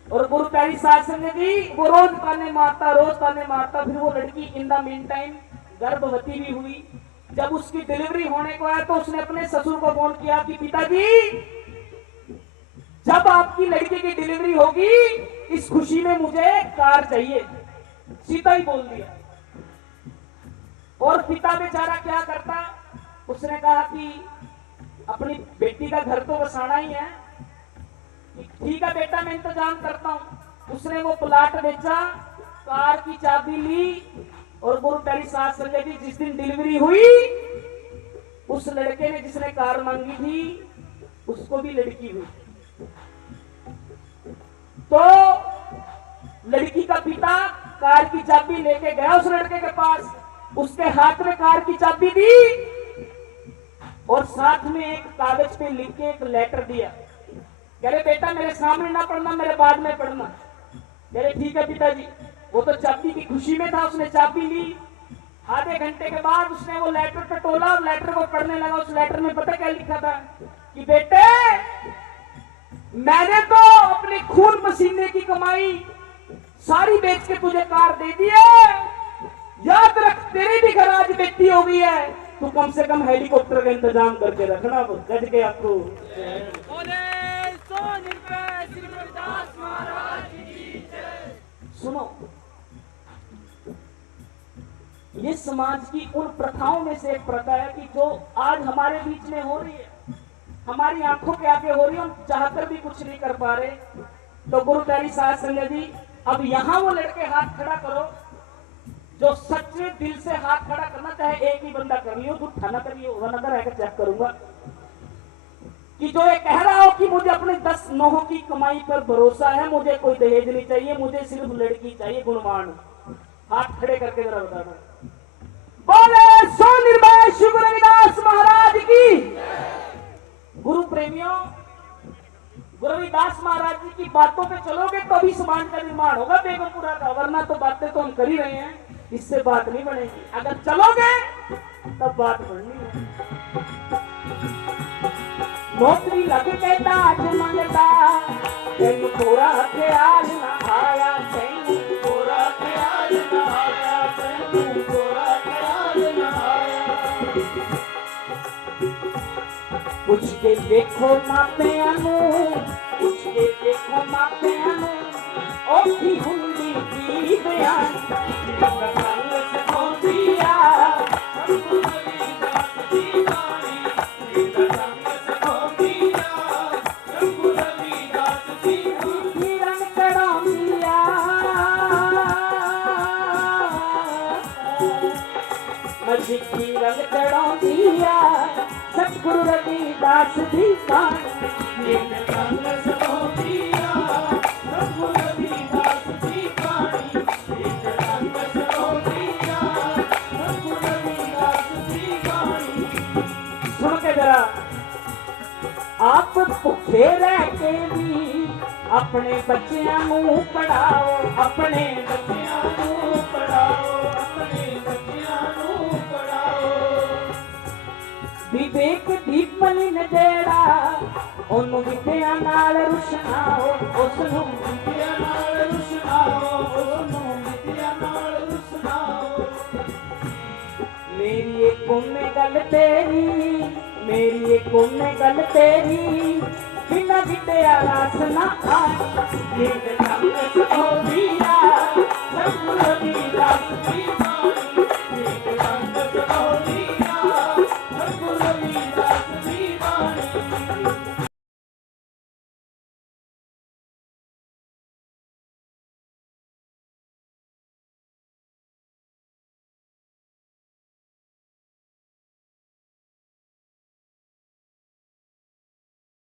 और गुरु प्यारी साध संगत जी, वो रोज ताने मारता। फिर वो लड़की इन द मीन टाइम गर्भवती भी हुई। जब उसकी डिलीवरी होने को आया तो उसने अपने ससुर को फोन किया कि पिताजी जब आपकी लड़की की डिलीवरी होगी इस खुशी में मुझे कार चाहिए। सीधा ही बोल दिया। और पिता बेचारा क्या करता, उसने कहा कि अपनी बेटी का घर तो बसाना ही है, ठीक है बेटा मैं इंतजाम करता हूं। उसने वो प्लाट बेचा, कार की चाबी ली और गुरु प्यारी साध संगत जी, जिस दिन डिलीवरी हुई उस लड़के ने जिसने कार मांगी थी उसको भी लड़की हुई। तो लड़की का पिता कार की चाबी लेके गया उस लड़के के पास, उसके हाथ में कार की चाबी दी और साथ में एक कागज पे लिख के एक लेटर दिया। कह रहे बेटा मेरे सामने ना पढ़ना, मेरे बाद में पढ़ना। कह रहे ठीक है पिताजी। वो तो चाबी की खुशी में था, उसने चाबी ली। आधे घंटे के बाद उसने वो लेटर पे टोला और लेटर को पढ़ने लगा। उस लेटर में पता क्या लिखा था कि बेटे मैंने तो अपने खून पसीने की कमाई सारी बेच के तुझे कार दे दी है। याद रख तेरी भी घर आज बेटी हो गई है, तो कम से कम हेलीकॉप्टर का इंतजाम करके रखना। गज के आपको सुनो, ये समाज की उन प्रथाओं में से एक प्रथा है कि जो आज हमारे बीच में हो रही है, हमारी आंखों के आगे हो रही है, हम चाहकर भी कुछ नहीं कर पा रहे। तो गुरु प्यारी साध संगत जी, अब यहां वो लड़के हाथ खड़ा करो जो सच्चे दिल से हाथ खड़ा करना चाहे। एक ही बंदा कर लियो, झूठा ना करियो, वरना आकर चेक करूंगा। कि जो ये कह रहा हो कि मुझे अपने 10 नौहों की कमाई पर भरोसा है, मुझे कोई दहेज नहीं चाहिए, मुझे सिर्फ लड़की चाहिए गुणवान, हाथ खड़े करके जरा बताना। बोले सो निर्भय श्री गुरु रविदास महाराज की। गुरु प्रेमियों, गुरु रविदास महाराज जी की बातों पे चलोगे तो भी समाज का निर्माण होगा बेगमपुरा का, वरना तो बातें तो हम कर ही रहे हैं, इससे बात नहीं बढ़ेगी। अगर चलोगे तब बात बढ़नी है। नौकरी लग के दाज मंगता, तेन थोड़ा ख्याल ना आया, तेन थोड़ा ख्याल ना आया, तेन थोड़ा ख्याल ना आया। कुछ के देखो मापिਆਂ ਨੂੰ ਪੁੱਛ के देखो मापिਆਂ ਨੂੰ ਔਖੀ ਹੁੰਦੀ ਕੀ ਬਿਆਨ ਰੰਗ ਸਿਖਾਉਂਦੀ ਆ ਸਤਿਗੁਰੂ ਰਵਿਦਾਸ ਦੀ ਬਾਣੀ ਰੰਗ ਸਿਖਾਉਂਦੀ ਆ ਸਤਿਗੁਰੂ ਰਵਿਦਾਸ ਦੀ ਬਾਣੀ ਰੰਗ ਕਢਾਉਂਦੀ ਆ ਮਜਿੱਠੀ ਰੰਗ ਕਢਾਉਂਦੀ ਆ सतगुरु रविदास दी बाणी रंग सिखाਉਂਦੀ आ सतगुरु रविदास दी बाणी रंग सिखाਉਂਦੀ आ सतगुरु रविदास दी बाणी सुन के जरा आप भुखे रह के भी अपने बच्चियां नूं पढ़ाओ अपने बच्चियां नूं पढ़ाओ अपने बच्चियां नूं पढ़ाओ विवेक दीपन जेड़ा ओनू विद्या नाल रुशनाओ उसनू विद्या नाल रुशनाओ उसनू विद्या नाल रुशनाओ मेरी एक कोने गल तेरी मेरी एक कोने गल तेरी बिना विद्या रास ना आए ये रंग सिखाਉਂਦੀ आ सतगुरु रविदास दी